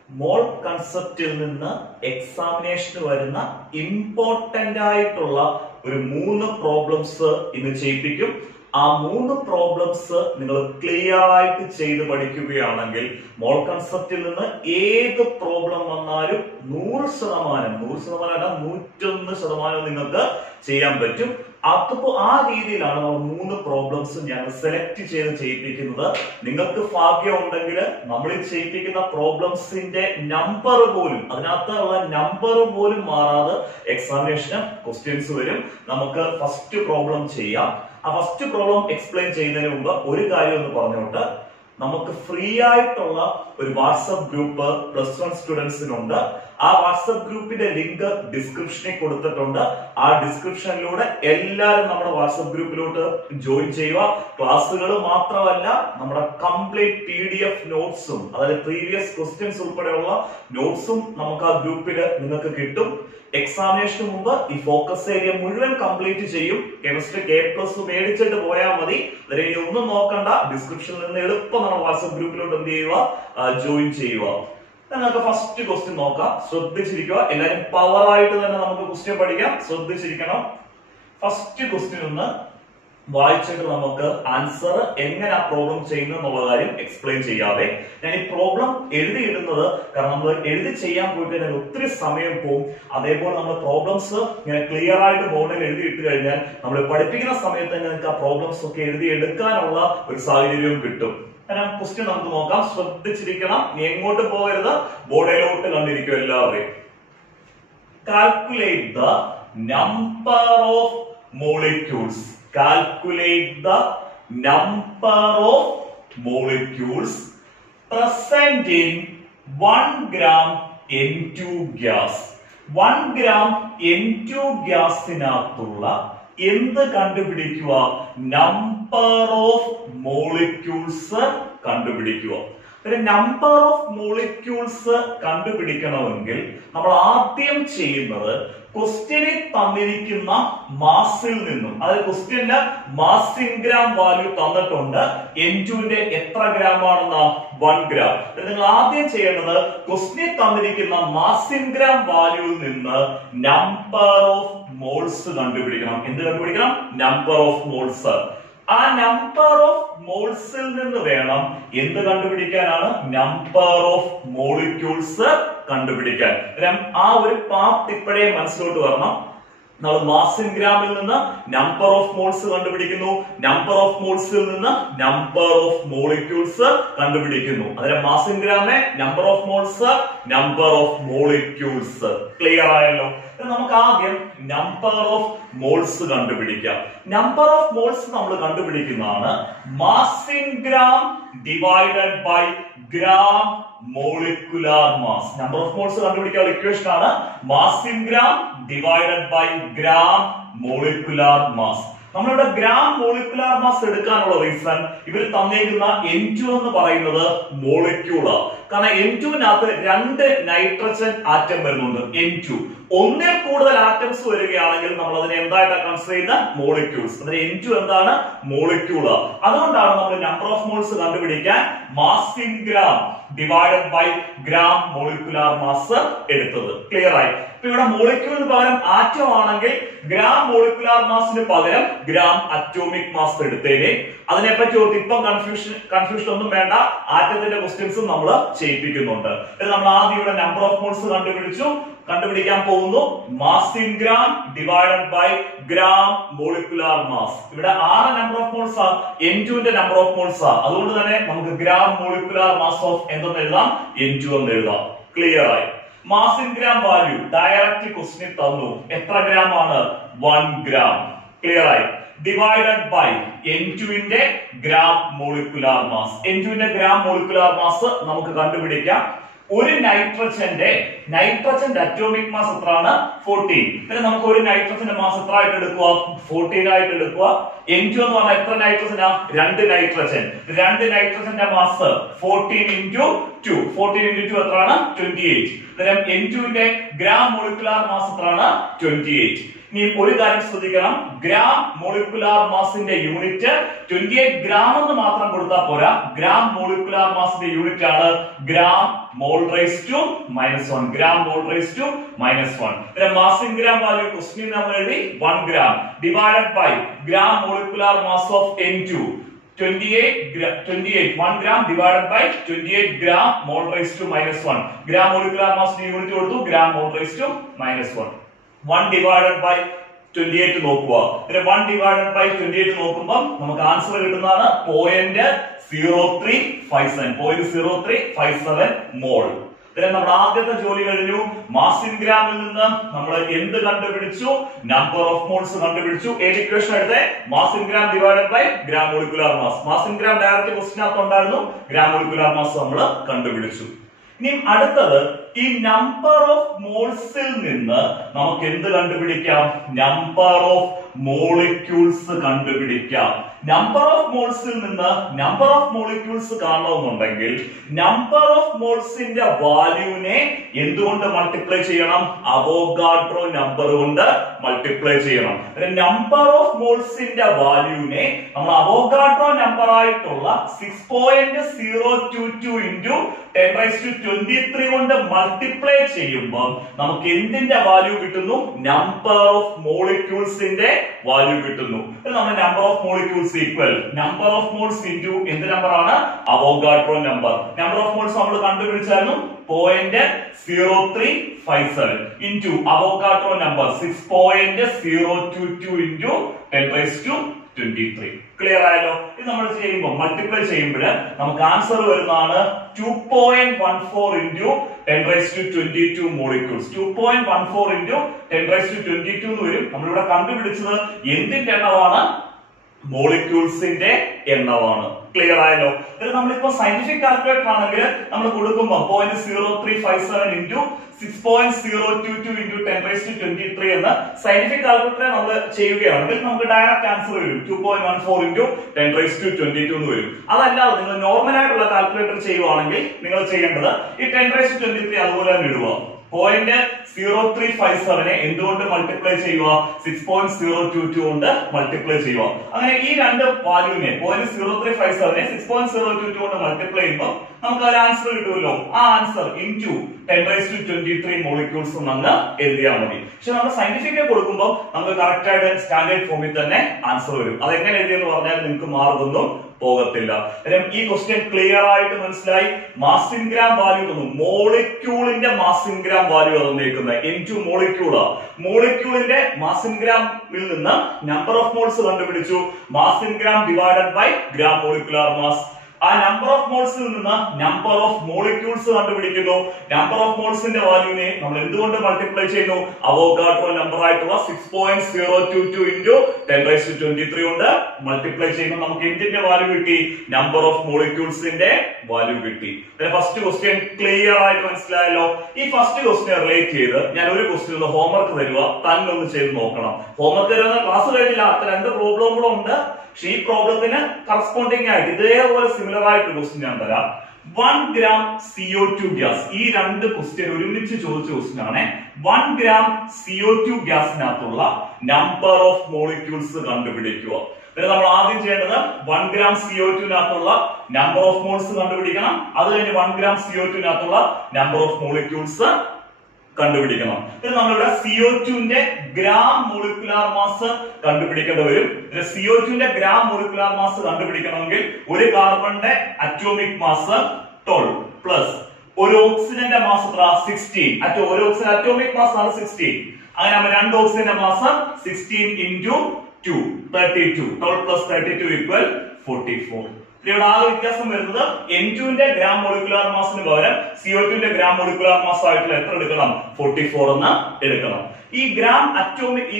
മോൾ കൺസെപ്റ്റിൽ നിന്ന് എക്സാമിനേഷന് വരുന്ന ഇമ്പോർട്ടന്റ് ആയിട്ടുള്ള ഒരു 3 പ്രോബ്ലംസ് ഇന്ന് ചെയ്യിപ്പിക്കും. ആ 3 പ്രോബ്ലംസ് നിങ്ങൾ ക്ലിയർ ആയിട്ട് ചെയ്ത് പഠിക്കുകയാണെങ്കിൽ മോൾ കൺസെപ്റ്റിൽ നിന്ന് ഏത് പ്രോബ്ലം വന്നാലും 101% നിങ്ങൾക്ക് ചെയ്യാൻ പറ്റും. അപ്പോൾ ആ രീതിയിലാണ് നമ്മൾ 3 പ്രോബ്ലംസ് ഞാൻ സെലക്ട് ചെയ്ത് ചെയ്യിപ്പിക്കുന്നത്. നിങ്ങൾക്ക് ഭാഗ്യം ഉണ്ടെങ്കിൽ നമ്മൾ ചെയ്യിപ്പിക്കുന്ന പ്രോബ്ലംസിന്റെ നമ്പർ പോലും, അതിനകത്തുള്ള നമ്പർ പോലും മാറാതെ എക്സാമിനേഷന് ക്വസ്റ്റ്യൻസ് വരും. നമുക്ക് ഫസ്റ്റ് പ്രോബ്ലം ചെയ്യാം. ആ ഫസ്റ്റ് പ്രോബ്ലം എക്സ്പ്ലെയിൻ ചെയ്യുന്നതിന് മുമ്പ് ഒരു കാര്യം ഒന്ന് പറഞ്ഞോട്ട്, നമുക്ക് ഫ്രീ ആയിട്ടുള്ള ഒരു വാട്സപ്പ് ഗ്രൂപ്പ് +1 സ്റ്റുഡൻസിനുണ്ട്. ആ വാട്സപ്പ് ഗ്രൂപ്പിന്റെ ലിങ്ക് ഡിസ്ക്രിപ്ഷനിൽ കൊടുത്തിട്ടുണ്ട്. ആ ഡിസ്ക്രിപ്ഷനിലൂടെ എല്ലാവരും നമ്മുടെ വാട്സപ്പ് ഗ്രൂപ്പിലോട്ട് ജോയിൻ ചെയ്യുക. ക്ലാസ്സുകൾ മാത്രമല്ല, നമ്മുടെ കംപ്ലീറ്റ് PDF നോട്ട്സും, അതായത് പ്രീവിയസ് ക്വസ്റ്റ്യൻസ് ഉൾപ്പെടെയുള്ള നോട്ട്സും നമുക്ക് ആ ഗ്രൂപ്പിൽ നിങ്ങൾക്ക് കിട്ടും. എക്സാമിനേഷന് മുമ്പ് ഈ ഫോക്കസ് ഏരിയ മുഴുവൻ കംപ്ലീറ്റ് ചെയ്യും. കെമിസ്ട്രി A+ മേടിച്ചിട്ട് പോയാൽ മതി. അതിനെ ഒന്നും നോക്കണ്ട, ഡിസ്ക്രിപ്ഷനിൽ നിന്ന് എളുപ്പം നമ്മുടെ വാട്സപ്പ് ഗ്രൂപ്പിലോട്ട് എന്ത് ചെയ്യുക, ജോയിൻ ചെയ്യുക. നമുക്ക് ഫസ്റ്റ് ക്വസ്റ്റ്യൻ നോക്കാം. ശ്രദ്ധിച്ചിരിക്കുക, എല്ലാവരും പവർ ആയിട്ട് തന്നെ നമുക്ക് ക്വസ്റ്റ്യൻ പഠിക്കാം. ശ്രദ്ധിച്ചിരിക്കണം. ഫസ്റ്റ് ക്വസ്റ്റ്യൻ ഒന്ന് വായിച്ചിട്ട് നമുക്ക് ആൻസർ എങ്ങനെ ആ പ്രോബ്ലം ചെയ്യുന്നു എന്നുള്ള കാര്യം എക്സ്പ്ലെയിൻ ചെയ്യാതെ ഞാൻ ഈ പ്രോബ്ലം എഴുതിയിടുന്നത്, കാരണം നമ്മൾ എഴുതി ചെയ്യാൻ പോയിട്ട് കഴിഞ്ഞാൽ ഒത്തിരി സമയം പോകും. അതേപോലെ നമ്മൾ പ്രോബ്ലംസ് ഇങ്ങനെ ക്ലിയർ ആയിട്ട് ബോർഡിൽ എഴുതിയിട്ട് കഴിഞ്ഞാൽ നമ്മൾ പഠിപ്പിക്കുന്ന സമയത്ത് തന്നെ നിങ്ങൾക്ക് ആ പ്രോബ്ലംസ് ഒക്കെ എഴുതി എടുക്കാനുള്ള ഒരു സാഹചര്യവും കിട്ടും. ക്വസ്റ്റ്യൻ നമുക്ക് നോക്കാം. ശ്രദ്ധിച്ചിരിക്കണം, നീ എങ്ങോട്ട് പോകരുത്, ബോർഡിലോട്ട് കണ്ടിരിക്കും എല്ലാവരെയും. Calculate the number of molecules. Calculate the number of molecules present in 1 gram N2 gas. 1 gram N2 ഗ്യാസിനകത്തുള്ള എന്ത് കണ്ടുപിടിക്കുക? നമ്പർ ഓഫ് മോളിക്യൂൾസ് കണ്ടുപിടിക്കുക. നമ്പർ ഓഫ് മോളിക്യൂൾസ് കണ്ടുപിടിക്കണമെങ്കിൽ നമ്മൾ ആദ്യം ചെയ്യുന്നത് ക്വസ്റ്റ്യനിൽ തന്നിരിക്കുന്ന മാസിൽ നിന്നും, അതായത് ക്വസ്റ്റ്യന്റെ മാസ് ഇൻ ഗ്രാം വാല്യൂ തന്നിട്ടുണ്ട്. N2ന്റെ എത്ര ഗ്രാം ആണെന്ന്? 1 ഗ്രാം. നിങ്ങൾ ആദ്യം ചെയ്യേണ്ടത് ക്വസ്റ്റ്യനിൽ തന്നിരിക്കുന്ന മാസ് ഇൻ ഗ്രാം വാല്യൂവിൽ നിന്ന് നമ്പർ ഓഫ് മോൾസ് കണ്ടുപിടിക്കണം. എന്ത് കണ്ടുപിടിക്കണം? Number of moles. ആ നമ്പർ ഓഫ് മോൾസിൽ നിന്ന് വേണം എന്ത് കണ്ടുപിടിക്കാനാണ്? നമ്പർ ഓഫ് മോളിക്യൂൾസ് കണ്ടുപിടിക്കാൻ. ആ ഒരു പാർട്ട് ഇപ്പോഴേ മനസ്സിലോട്ട് വരണം. നമ്മൾ മാസ് ഇൻ ഗ്രാമിൽ നിന്ന് നമ്പർ ഓഫ് മോൾസ് കണ്ടുപിടിക്കുന്നു, നമ്പർ ഓഫ് മോൾസിൽ നിന്ന് നമ്പർ ഓഫ് മോളിക്യൂൾസ് കണ്ടുപിടിക്കുന്നു. അതിലെ മാസ് ഇൻ ഗ്രാമെ number of moles, number of molecules. Clear ആയല്ലോ? നമുക്ക് ആദ്യം നമ്പർ ഓഫ് മോൾസ് കണ്ടുപിടിക്കാം. നമ്പർ ഓഫ് മോൾസ് നമ്മൾ കണ്ടുപിടിക്കുന്നതാണ് mass in gram divided by gram molecular mass. Number of moles കണ്ടുപിടിക്കാനുള്ള ഇക്വേഷൻ ആണ് mass in gram divided by gram molecular mass. നമ്മളിവിടെ gram molecular mass എടുക്കാനുള്ള റീസൺ, ഇവർ തന്നേക്കുന്ന N2 എന്ന് പറയുന്നത് മോളിക്യൂളാണ്. കാരണം N2വിനകത്ത് 2 നൈട്രജൻ ആറ്റം വരുന്നുണ്ട്. N2 ഒന്നിൽ കൂടുതൽ ആറ്റംസ് വരികയാണെങ്കിൽ നമ്മൾ അതിനെ എന്തായിട്ടാണ് കൺസിഡർ ചെയ്യുന്ന? മോളിക്യൂൾസ്. അതിന് N2 എന്താണ്? മോളിക്യൂള്. അതുകൊണ്ടാണ് നമ്മൾ നമ്പർ ഓഫ് മോൾസ് കണ്ടുപിടിക്കാൻ mass in gram divided by gram molecular mass എടുത്തത്. ക്ലിയർ ആയി? ഇപ്പൊ ഇവിടെ മോളിക്യൂളിന് പകരം ആറ്റം ആണെങ്കിൽ ഗ്രാം മോളിക്കുലാർ മാസിന് പകരം ഗ്രാം അറ്റോമിക് മാസ് എടുത്തേനെ. അതിനെപ്പറ്റി ഓർത്ത് ഇപ്പം കൺഫ്യൂഷൻ ഒന്നും വേണ്ട. ആറ്റത്തിന്റെ ക്വസ്റ്റ്യൻസും നമ്മൾ ചെയ്യിപ്പിക്കുന്നുണ്ട്. നമ്മൾ ആദ്യം ഇവിടെ നമ്പർ ഓഫ് മോൾസ് കണ്ടുപിടിക്കാൻ പോകുന്നു. Mass in gram divided by gram molecular mass. ഇവിടെ 6 നമ്പർ ഓഫ് മോൾസ് ആണ്, N2ന്റെ നമ്പർ ഓഫ് മോൾസ് ആണ്. അതുകൊണ്ട് തന്നെ നമുക്ക് ഗ്രാം മോളിക്കുലാർ മാസ് ഓഫ് എന്തെന്ന് എഴുതാം? N2 എന്ന് എഴുതാം. ക്ലിയർ ആയി? Mass in gram value direct question തന്നു. എത്ര ഗ്രാം ആണ്? 1 ഗ്രാം. ക്ലിയർ ആയി? ഡിവൈഡഡ് ബൈ N2ന്റെ ഗ്രാം മോളിക്കുലാർ മാസ്. N2ന്റെ ഗ്രാം മോളിക്കുലാർ മാസ് നമുക്ക് കണ്ടുപിടിക്കാം. ഒരു നൈട്രജന്റെ അറ്റോമിക് മാസ് എത്രയാണ്? 14. പിന്നെ നമുക്ക് ഒരു നൈട്രജന്റെ മാസ് എത്ര ആയിട്ട് എടുക്കുക? 14 ആയിട്ട് എടുക്കുക. N2 എന്ന് പറഞ്ഞാൽ എത്ര നൈട്രജനാ? 2 നൈട്രജൻ. 2 നൈട്രജന്റെ മാസ് 14 into 2. 14 into 2 എത്രയാണ്? 28. അന്നേരം N2ന്റെ ഗ്രാം മോളിക്കുലാർ മാസ് എത്രയാണ്? 28. ഇനി ഒരു കാര്യം ശ്രദ്ധിക്കണം, ഗ്രാം മോളിക്കുലാർ മാസിന്റെ യൂണിറ്റ് 28 ഗ്രാം എന്ന് മാത്രം കൊടുത്താൽ പോരാ. ഗ്രാം മോളിക്കുലാർ മാസിന്റെ യൂണിറ്റ് ആണ് gram mole raise to -1. Gram mole raise to -1. Mass in gram value question നമ്മൾ എഴുതി 1 gram divided by gram molecular mass of N2 28 1 gram divided by 28 gram mole raised to -1. gram molecular mass unit കൊടുത്തു, gram mole raised to -1. 1 divided by 28 നോക്കുക. 1 divided by 28 നോക്കുമ്പോൾ നമുക്ക് answer കിട്ടുന്നതാണ് 0.0357 മോൾ. നമ്മുടെ ആദ്യത്തെ ജോലി കഴിഞ്ഞു. മാസ് ഇൻ ഗ്രാമിൽ നിന്ന് നമ്മൾ എന്ത് കണ്ടുപിടിച്ചു? നമ്പർ ഓഫ് മോൾസ് കണ്ടുപിടിച്ചു. ഏത് ഇക്വേഷൻ എടുത്തേ? Mass in gram divided by gram molecular mass. Mass in gram direct ക്വസ്റ്റ്യനകത്ത് ഉണ്ടായിരുന്നു. ഗ്രാം മോളിക്കുലാർ മാസ് നമ്മൾ കണ്ടുപിടിച്ചു. ഇനി അടുത്തത് ഈ നമ്പർ ഓഫ് മോൾസിൽ നിന്ന് നമുക്ക് എന്ത് കണ്ടുപിടിക്കാം? നമ്പർ ഓഫ് മോളിക്യൂൾസ് കണ്ടുപിടിക്കാം. നമ്പർ ഓഫ് മോൾസിൽ നിന്ന് നമ്പർ ഓഫ് മോളിക്യൂൾസ് കാണണമെന്നുണ്ടെങ്കിൽ നമ്പർ ഓഫ് മോൾസിന്റെ വാല്യൂവിനെ എന്തുകൊണ്ട് മൾട്ടിപ്ലൈ ചെയ്യണം? അവോഗാഡ്രോ നമ്പർ കൊണ്ട് മൾട്ടിപ്ലൈ ചെയ്യണം. നമ്പർ ഓഫ് മോൾസിന്റെ വാല്യൂവിനെ നമ്മൾ അവോഗാഡ്രോ നമ്പർ ആയിട്ടുള്ള 6.022 into 10⁻23 കൊണ്ട് മൾട്ടിപ്ലൈ ചെയ്യുമ്പോൾ നമുക്ക് എന്തിന്റെ വാല്യൂ കിട്ടുന്നു? നമ്പർ ഓഫ് മോളിക്യൂൾസിന്റെ വാല്യൂ കിട്ടുന്നു. നമ്മുടെ number of molecules equal number of moles into എന്ത് നമ്പർ ആണ്? Avogadro number. Number of moles നമ്മൾ കണ്ടുപിടിച്ചായിരുന്നു 0.0357 into Avogadro number 6.022 into 10⁻23. Clear ആയല്ലോ? ഇത് നമ്മൾ ചെയ്യുമ്പോൾ മൾട്ടിപ്ലൈ ചെയ്യുമ്പോൾ നമുക്ക് ആൻസർ വരുന്നതാണ് 2.14 into 10⁻22 മോളിക്യൂൾസ്. 2.14 into 10⁻22 എന്ന് വരും. നമ്മളിവിടെ കണ്ടുപിടിച്ചത് എന്തിന്റെ എണ്ണമാണ്? മോളിക്യൂൾസിന്റെ എണ്ണമാണ്. ക്ലിയർ ആയല്ലോ? ഇത് നമ്മളിപ്പോ സയന്റിഫിക് കാൽക്കുലേറ്റർ ആണെങ്കിൽ നമ്മൾ കൊടുക്കുമ്പോൾ 0.0357 into 6.022 into 10⁻23 എന്ന സയന്റിഫിക് കാൽക്കുലേറ്റർ നമ്മൾ ചെയ്യുകയാണെങ്കിൽ നമുക്ക് ഡയറക്റ്റ് ആൻസർ വരും 2.14 into 10⁻22 എന്ന് വരും. അതല്ലാതെ നിങ്ങൾ നോർമൽ ആയിട്ടുള്ള കാൽക്കുലേറ്റർ ചെയ്യുവാണെങ്കിൽ നിങ്ങൾ ചെയ്യേണ്ടത് ഈ 10⁻23 അതുപോലെ തന്നെ ഇടുക. 0.0357 എന്തുകൊണ്ട് മൾട്ടിപ്ലൈ ചെയ്യുക? 6.022 കൊണ്ട് മൾട്ടിപ്ലൈ ചെയ്യുക. അങ്ങനെ ഈ രണ്ട് വാല്യൂവിനെ 0.0357 6.022 കൊണ്ട് മൾട്ടിപ്ലൈ ചെയ്യുമ്പോൾ നമുക്ക് ഒരു ആൻസർ കിട്ടുമല്ലോ. ആ ആൻസർ ഇൻറ്റു 10⁻23 മോളിക്യൂൾസ് എന്ന് എഴുതിയാൽ മതി. പക്ഷെ നമ്മൾ സയന്റിഫിക് കൊടുക്കുമ്പോൾ നമുക്ക് കറക്റ്റ് ആയിട്ട് സ്റ്റാൻഡേർഡ് ഫോമിൽ തന്നെ ആൻസർ വരും. അതെങ്ങനെ എഴുതിയെന്ന് പറഞ്ഞാൽ നിങ്ങൾക്ക് മാർഗൊന്നും പോകത്തില്ല. ഈ ക്വസ്റ്റ്യൻ ക്ലിയർ ആയിട്ട് മനസ്സിലായി? മാസ് ഇൻ ഗ്രാം വാല്യൂ തന്നു. മോളിക്യൂളിന്റെ മാസ് ഇൻ ഗ്രാം വാല്യൂ തന്നേക്കുന്നത് N2 മോളിക്യൂളാ. മോളിക്യൂളിന്റെ മാസ് ഇൻ ഗ്രാമിൽ നിന്ന് നമ്പർ ഓഫ് മോൾസ് കണ്ടുപിടിച്ചു. Mass in gram divided by gram molecular mass. ആ നമ്പർ ഓഫ് മോൾസിൽ നിന്ന് നമ്പർ ഓഫ് മോളിക്യൂൾസ് കണ്ടുപിടിക്കുന്നു. നമ്പർ ഓഫ് മോൾസിന്റെ വാല്യൂവിനെ നമ്മൾ എന്തുകൊണ്ട് മൾട്ടിപ്ലൈ ചെയ്യുന്നു? അവോഗാഡ്രോ നമ്പർ ആയിട്ടുള്ള 6.022 into 10⁻23 കൊണ്ട് മൾട്ടിപ്ലൈ ചെയ്യുമ്പോൾ നമുക്ക് എന്തിന്റെ വാല്യൂ കിട്ടി? നമ്പർ ഓഫ് മോളിക്യൂൾസിന്റെ വാല്യൂ കിട്ടി. ഫസ്റ്റ് ക്വസ്റ്റ്യൻ ക്ലിയർ ആയിട്ട് മനസ്സിലായല്ലോ? ഈ ഫസ്റ്റ് ക്വസ്റ്റ്യൻ റിലേറ്റ് ചെയ്ത് ഞാൻ ഒരു ക്വസ്റ്റ്യൻ ഒന്ന് ഹോംവർക്ക് തരുക, തന്നെ ഒന്ന് ചെയ്ത് നോക്കണം. ഹോംവർക്ക് തരുന്ന ക്ലാസ് കഴിഞ്ഞില്ല, അടുത്ത രണ്ട് പ്രോബ്ലം കൂടെ ഉണ്ട്. പക്ഷെ ഈ പ്രോബ്ലത്തിന് കറസ്പോണ്ടിങ് ആയിട്ട് ഇതേപോലെ സിമിലർ ആയിട്ട് ക്വസ്റ്റ്യൻ ഞാൻ തരാം. 1 gram CO2 ഗ്യാസ്. ഈ രണ്ട് ക്വസ്റ്റ്യൻ ഒരുമിച്ച് ചോദിച്ച ക്വസ്റ്റ്യൻ ആണ്. 1 gram CO2 ഗ്യാസിനകത്തുള്ള നമ്പർ ഓഫ് മോളിക്യൂൾസ് കണ്ടുപിടിക്കുക. നമ്മൾ ആദ്യം ചെയ്യേണ്ടത് 1 gram CO2-നകത്തുള്ള നമ്പർ ഓഫ് മോൾസ് കണ്ടുപിടിക്കണം. അത് കഴിഞ്ഞ് 1 gram CO2-നകത്തുള്ള നമ്പർ ഓഫ് മോളിക്യൂൾസ് കണ്ടുപിടിക്കണം. നമ്മളിവിടെ CO2ന്റെ ഗ്രാം മോളിക്കുലാർ മാസ് കണ്ടുപിടിക്കേണ്ടി വരും. CO2ന്റെ ഗ്രാം മോളിക്കുലാർ മാസ് കണ്ടുപിടിക്കണമെങ്കിൽ ഒരു കാർബണിന്റെ അറ്റോമിക് മാസ് 12 പ്ലസ് ഒരു ഓക്സിജന്റെ മാസ് എത്ര? 16. ഒരു ഓക്സിജൻ അറ്റോമിക് മാസ് ആണ് 16. അങ്ങനെ നമ്മൾ രണ്ട് ഓക്സിജന്റെ മാസ് 16 into 2 32. 12 plus 32 equal 44. ഇവിടെ ആകെ വ്യത്യാസം വരുന്നത് N2ന്റെ ഗ്രാം മോളിക്കുലാർ മാസിന് പകരം CO2ന്റെ ഗ്രാം മോളിക്കുലാർ മാസ് ആയിട്ടുള്ള എത്ര എടുക്കണം? 44 എന്ന് എടുക്കണം. ഈ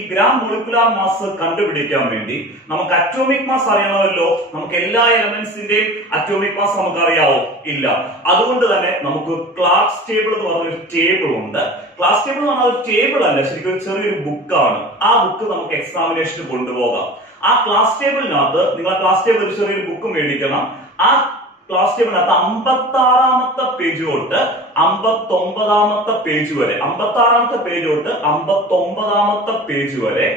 ഗ്രാം മോളിക്കുലാർ മാസ് കണ്ടുപിടിക്കാൻ വേണ്ടി നമുക്ക് അറ്റോമിക് മാസ് അറിയണമല്ലോ. നമുക്ക് എല്ലാ എലമെന്റ്സിന്റെയും അറ്റോമിക് മാസ് നമുക്ക് അറിയാവോ? ഇല്ല. അതുകൊണ്ട് തന്നെ നമുക്ക് ക്ലാസ് ടേബിൾ എന്ന് പറഞ്ഞൊരു ടേബിൾ ഉണ്ട്. ക്ലാസ് ടേബിൾ എന്ന് പറഞ്ഞാൽ ഒരു ടേബിൾ അല്ല, ശരിക്കും ഒരു ചെറിയൊരു ബുക്കാണ്. ആ ബുക്ക് നമുക്ക് എക്സാമിനേഷന് കൊണ്ടുപോകാം. ആ ക്ലാസ് ടേബിളിനകത്ത് നിങ്ങൾ ക്ലാസ് ടേബിൾ ഒരു ചെറിയൊരു ബുക്ക് മേടിക്കണം. ആ ക്ലാസ് ടേബിളിനകത്ത് 56-ാമത്തെ പേജ് തൊട്ട് 59-ാമത്തെ പേജ് വരെ 56-ാമത്തെ പേജ് തൊട്ട് 59-ാമത്തെ പേജ് വരെ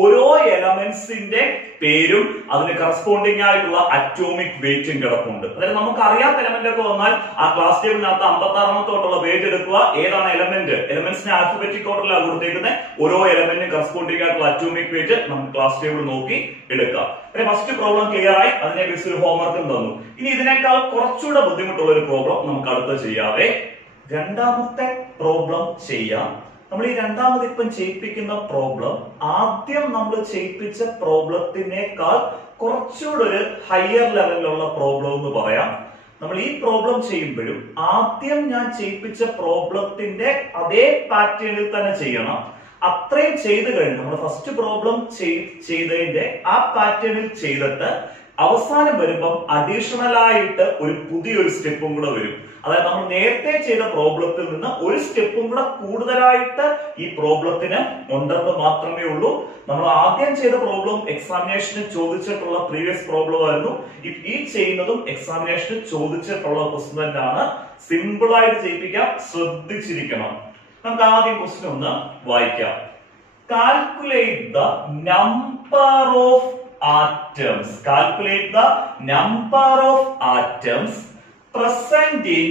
ഓരോ എലമെന്റ്സിന്റെ പേരും അതിന് കറസ്പോണ്ടിങ് ആയിട്ടുള്ള അറ്റോമിക് വെയിറ്റും കിടപ്പുണ്ട്. അതായത് നമുക്ക് അറിയാത്ത എലമെന്റ് ഒക്കെ വന്നാൽ ആ ക്ലാസ് ടേബിളിനകത്ത് 56-ാമത്തെ തൊട്ടുള്ള പേജ് എടുക്കുക. ഏതാണ് എലമെന്റ്? എലമെന്റ്സിനെ ആൽഫബറ്റിക് ഓർഡറിലാണ് കൊടുത്തേക്കുന്നത്. ഓരോ എലമെന്റിനും കറസ്പോണ്ടിങ് ആയിട്ടുള്ള അറ്റോമിക് വെയിറ്റ് നമുക്ക് ക്ലാസ് ടേബിൾ നോക്കി എടുക്കാം. ഫസ്റ്റ് പ്രോബ്ലം ക്ലിയർ ആയി. അതിനെ ബേസ് ഒരു ഹോംവർക്കും തന്നു. ഇനി ഇതിനേക്കാൾ കുറച്ചുകൂടെ ബുദ്ധിമുട്ടുള്ള ഒരു പ്രോബ്ലം നമുക്ക് അടുത്ത് ചെയ്യാവേ. രണ്ടാമത്തെ പ്രോബ്ലം ചെയ്യാം. നമ്മൾ ഈ രണ്ടാമത് ഇപ്പം ചെയ്യിപ്പിക്കുന്ന പ്രോബ്ലം ആദ്യം നമ്മൾ ചെയ്യിപ്പിച്ച പ്രോബ്ലത്തിനേക്കാൾ കുറച്ചുകൂടെ ഒരു ഹയർ ലെവലിലുള്ള പ്രോബ്ലം എന്ന് പറയാം. നമ്മൾ ഈ പ്രോബ്ലം ചെയ്യുമ്പോഴും ആദ്യം ഞാൻ ചെയ്യിപ്പിച്ച പ്രോബ്ലത്തിന്റെ അതേ പാറ്റേണിൽ തന്നെ ചെയ്യണം. അത്രയും ചെയ്ത് കഴിഞ്ഞ് നമ്മൾ ഫസ്റ്റ് പ്രോബ്ലം ചെയ്തതിന്റെ ആ പാറ്റേണിൽ ചെയ്തിട്ട് അവസാനം വരുമ്പം അഡീഷണൽ ആയിട്ട് ഒരു പുതിയൊരു സ്റ്റെപ്പും കൂടെ വരും. അതായത് നമ്മൾ നേരത്തെ ചെയ്ത പ്രോബ്ലത്തിൽ നിന്ന് ഒരു സ്റ്റെപ്പും കൂടെ കൂടുതലായിട്ട് ഈ പ്രോബ്ലത്തിന് ഉണ്ടെന്ന് മാത്രമേ ഉള്ളൂ. നമ്മൾ ആദ്യം ചെയ്ത പ്രോബ്ലം എക്സാമിനേഷന് ചോദിച്ചിട്ടുള്ള പ്രീവിയസ് പ്രോബ്ലം ആയിരുന്നു. ഈ ചെയ്യുന്നതും എക്സാമിനേഷന് ചോദിച്ചിട്ടുള്ള ക്വസ്റ്റ്യൻ തന്നെയാണ്. സിമ്പിൾ ആയിട്ട് ചെയ്യിപ്പിക്കാം, ശ്രദ്ധിച്ചിരിക്കണം. നമുക്ക് ആദ്യം ക്വസ്റ്റ്യൻ ഒന്ന് വായിക്കാം. Calculate the number of atoms. Calculate the number of atoms present in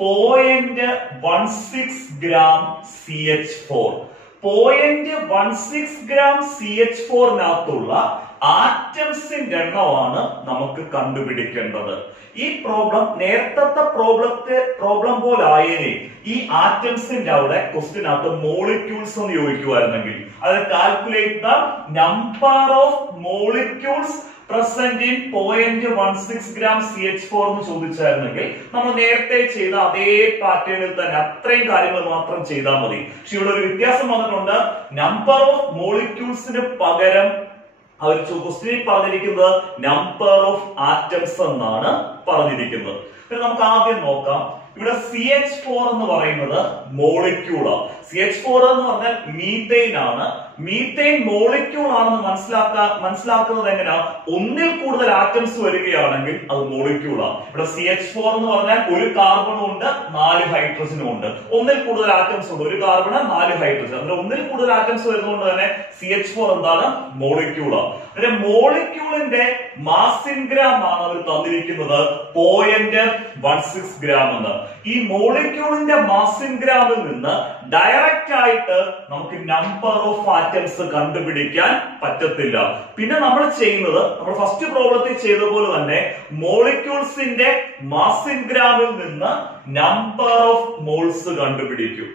0.16 gram CH4. 0.16 gram CH4 നകത്തുള്ള ആറ്റംസിന്റെ എണ്ണമാണ് നമുക്ക് കണ്ടുപിടിക്കേണ്ടത്. ഈ പ്രോബ്ലം നേരത്തെ പ്രോബ്ലം പോലെ ആയേനെ ഈ ആറ്റംസിന്റെ അവിടെ ക്വസ്റ്റ്യനകത്ത് മോളിക്യൂൾസ് എന്ന് ചോദിക്കുവായിരുന്നെങ്കിൽ, അതായത് calculate the number of molecules present in 0.16 gram CH4 എന്ന് ചോദിച്ചായിരുന്നെങ്കിൽ നമ്മൾ നേരത്തെ ചെയ്ത അതേ പാറ്റേണിൽ തന്നെ അത്രയും കാര്യങ്ങൾ മാത്രം ചെയ്താൽ മതി. പക്ഷെ ഇവിടെ ഒരു വ്യത്യാസം വന്നിട്ടുണ്ട്. നമ്പർ ഓഫ് മോളിക്യൂൾസിന് പകരം അവർ ക്വസ്റ്റ്യനിൽ പറഞ്ഞിരിക്കുന്നത് നമ്പർ ഓഫ് ആറ്റംസ് എന്നാണ് പറഞ്ഞിരിക്കുന്നത്. നമുക്ക് ആദ്യം നോക്കാം. ഇവിടെ CH4 എന്ന് പറയുന്നത് മോളിക്യൂളാണ്. CH4 എന്ന് പറഞ്ഞാൽ മീഥെയിൻ ആണ്. മീഥെയിൻ മോളിക്യൂൾ ആണെന്ന് മനസ്സിലാക്കുന്നത് എങ്ങനെയാ? ഒന്നിൽ കൂടുതൽ ആറ്റംസ് വരികയാണെങ്കിൽ അത് മോളിക്യൂളാണ്. ഇവിടെ CH4 എന്ന് പറഞ്ഞാൽ ഒരു കാർബണും ഉണ്ട്, 4 ഹൈഡ്രജനും ഉണ്ട്. ഒന്നിൽ കൂടുതൽ ആറ്റംസ് ഉണ്ട്, ഒരു കാർബണ് 4 ഹൈഡ്രജൻ. അതിൽ ഒന്നിൽ കൂടുതൽ ആറ്റംസ് വരുന്നതുകൊണ്ട് തന്നെ CH4 എന്താണ്? മോളിക്യൂളാണ്. അതിന്റെ മോളിക്യൂളിന്റെ മാസ് ഇൻ ഗ്രാം ആണ് അവർ തന്നിരിക്കുന്നത് 0.16 ഗ്രാം എന്ന്. ഈ മോളിക്യൂളിന്റെ മാസ് ഇൻ ഗ്രാമിൽ നിന്ന് ഡയറക്റ്റ് ആയിട്ട് നമുക്ക് നമ്പർ ഓഫ് ആറ്റംസ് കണ്ടുപിടിക്കാൻ പറ്റത്തില്ല. പിന്നെ നമ്മൾ ചെയ്യുന്നത്, നമ്മൾ ഫസ്റ്റ് പ്രോബ്ലത്തിൽ ചെയ്ത പോലെ തന്നെ മോളിക്യൂൾസിന്റെ മാസ് ഇൻ ഗ്രാമിൽ നിന്ന് നമ്പർ ഓഫ് മോൾസ് കണ്ടുപിടിക്കും.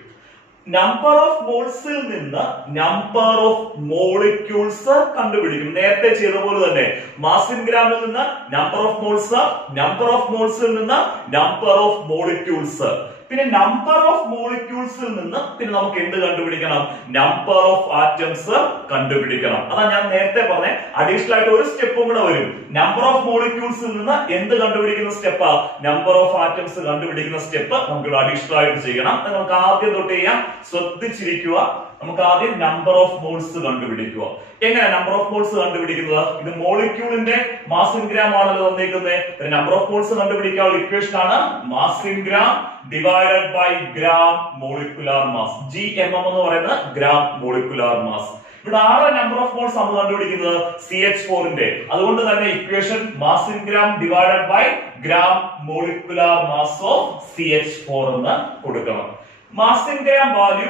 നമ്പർ ഓഫ് മോൾസിൽ നിന്ന് നമ്പർ ഓഫ് മോളിക്യൂൾസ് കണ്ടുപിടിക്കും. നേരത്തെ ചെയ്ത പോലെ തന്നെ മാസ് ഇൻ ഗ്രാമിൽ നിന്ന് number of moles, number of മോൾസിൽ നിന്ന് നമ്പർ ഓഫ് മോളിക്യൂൾസ്. പിന്നെ നമ്പർ ഓഫ് മോളിക്യൂൾസിൽ നിന്ന് പിന്നെ നമുക്ക് എന്ത് കണ്ടുപിടിക്കണം? നമ്പർ ഓഫ് ആറ്റംസ് കണ്ടുപിടിക്കണം. അതാ ഞാൻ നേരത്തെ പറഞ്ഞ അഡീഷണൽ ആയിട്ട് ഒരു സ്റ്റെപ്പും കൂടെ വരും. നമ്പർ ഓഫ് മോളിക്യൂൾസിൽ നിന്ന് എന്ത് കണ്ടുപിടിക്കുന്ന സ്റ്റെപ്പാ? നമ്പർ ഓഫ് ആറ്റംസ് കണ്ടുപിടിക്കുന്ന സ്റ്റെപ്പ് നമുക്ക് അഡീഷണൽ ആയിട്ട് ചെയ്യണം. നമുക്ക് ആദ്യം തൊട്ട് ചെയ്യാം, ശ്രദ്ധിച്ചിരിക്കുക. നമുക്ക് ആദ്യം നമ്പർ ഓഫ് മോൾസ് കണ്ടുപിടിക്കുക. എങ്ങനെ നമ്പർ ഓഫ് മോൾസ് കണ്ടുപിടിക്കുന്നത്? ഇത് മോളിക്യൂളിന്റെ മാസ് ഇൻ ഗ്രാം ആണല്ലോ തന്നിരിക്കുന്നത്. നമ്പർ ഓഫ് മോൾസ് കണ്ടുപിടിക്കാനുള്ള ഇക്വേഷൻ ആണ് mass in gram divided by gram molecular mass. GMM എന്ന് പറയുന്നത് ഗ്രാം മോളിക്കുലാർ മാസ്. ഇവിടെ ആറ് നമ്പർ ഓഫ് മോൾസ് നമ്മൾ കണ്ടുപിടിക്കുന്നത് CH4 ന്റെ. അതുകൊണ്ട് തന്നെ equation mass in gram divided by gram molecular mass of CH4 എന്ന് കൊടുക്കണം. മാസ് ഇൻ ഗ്രാം വാല്യൂ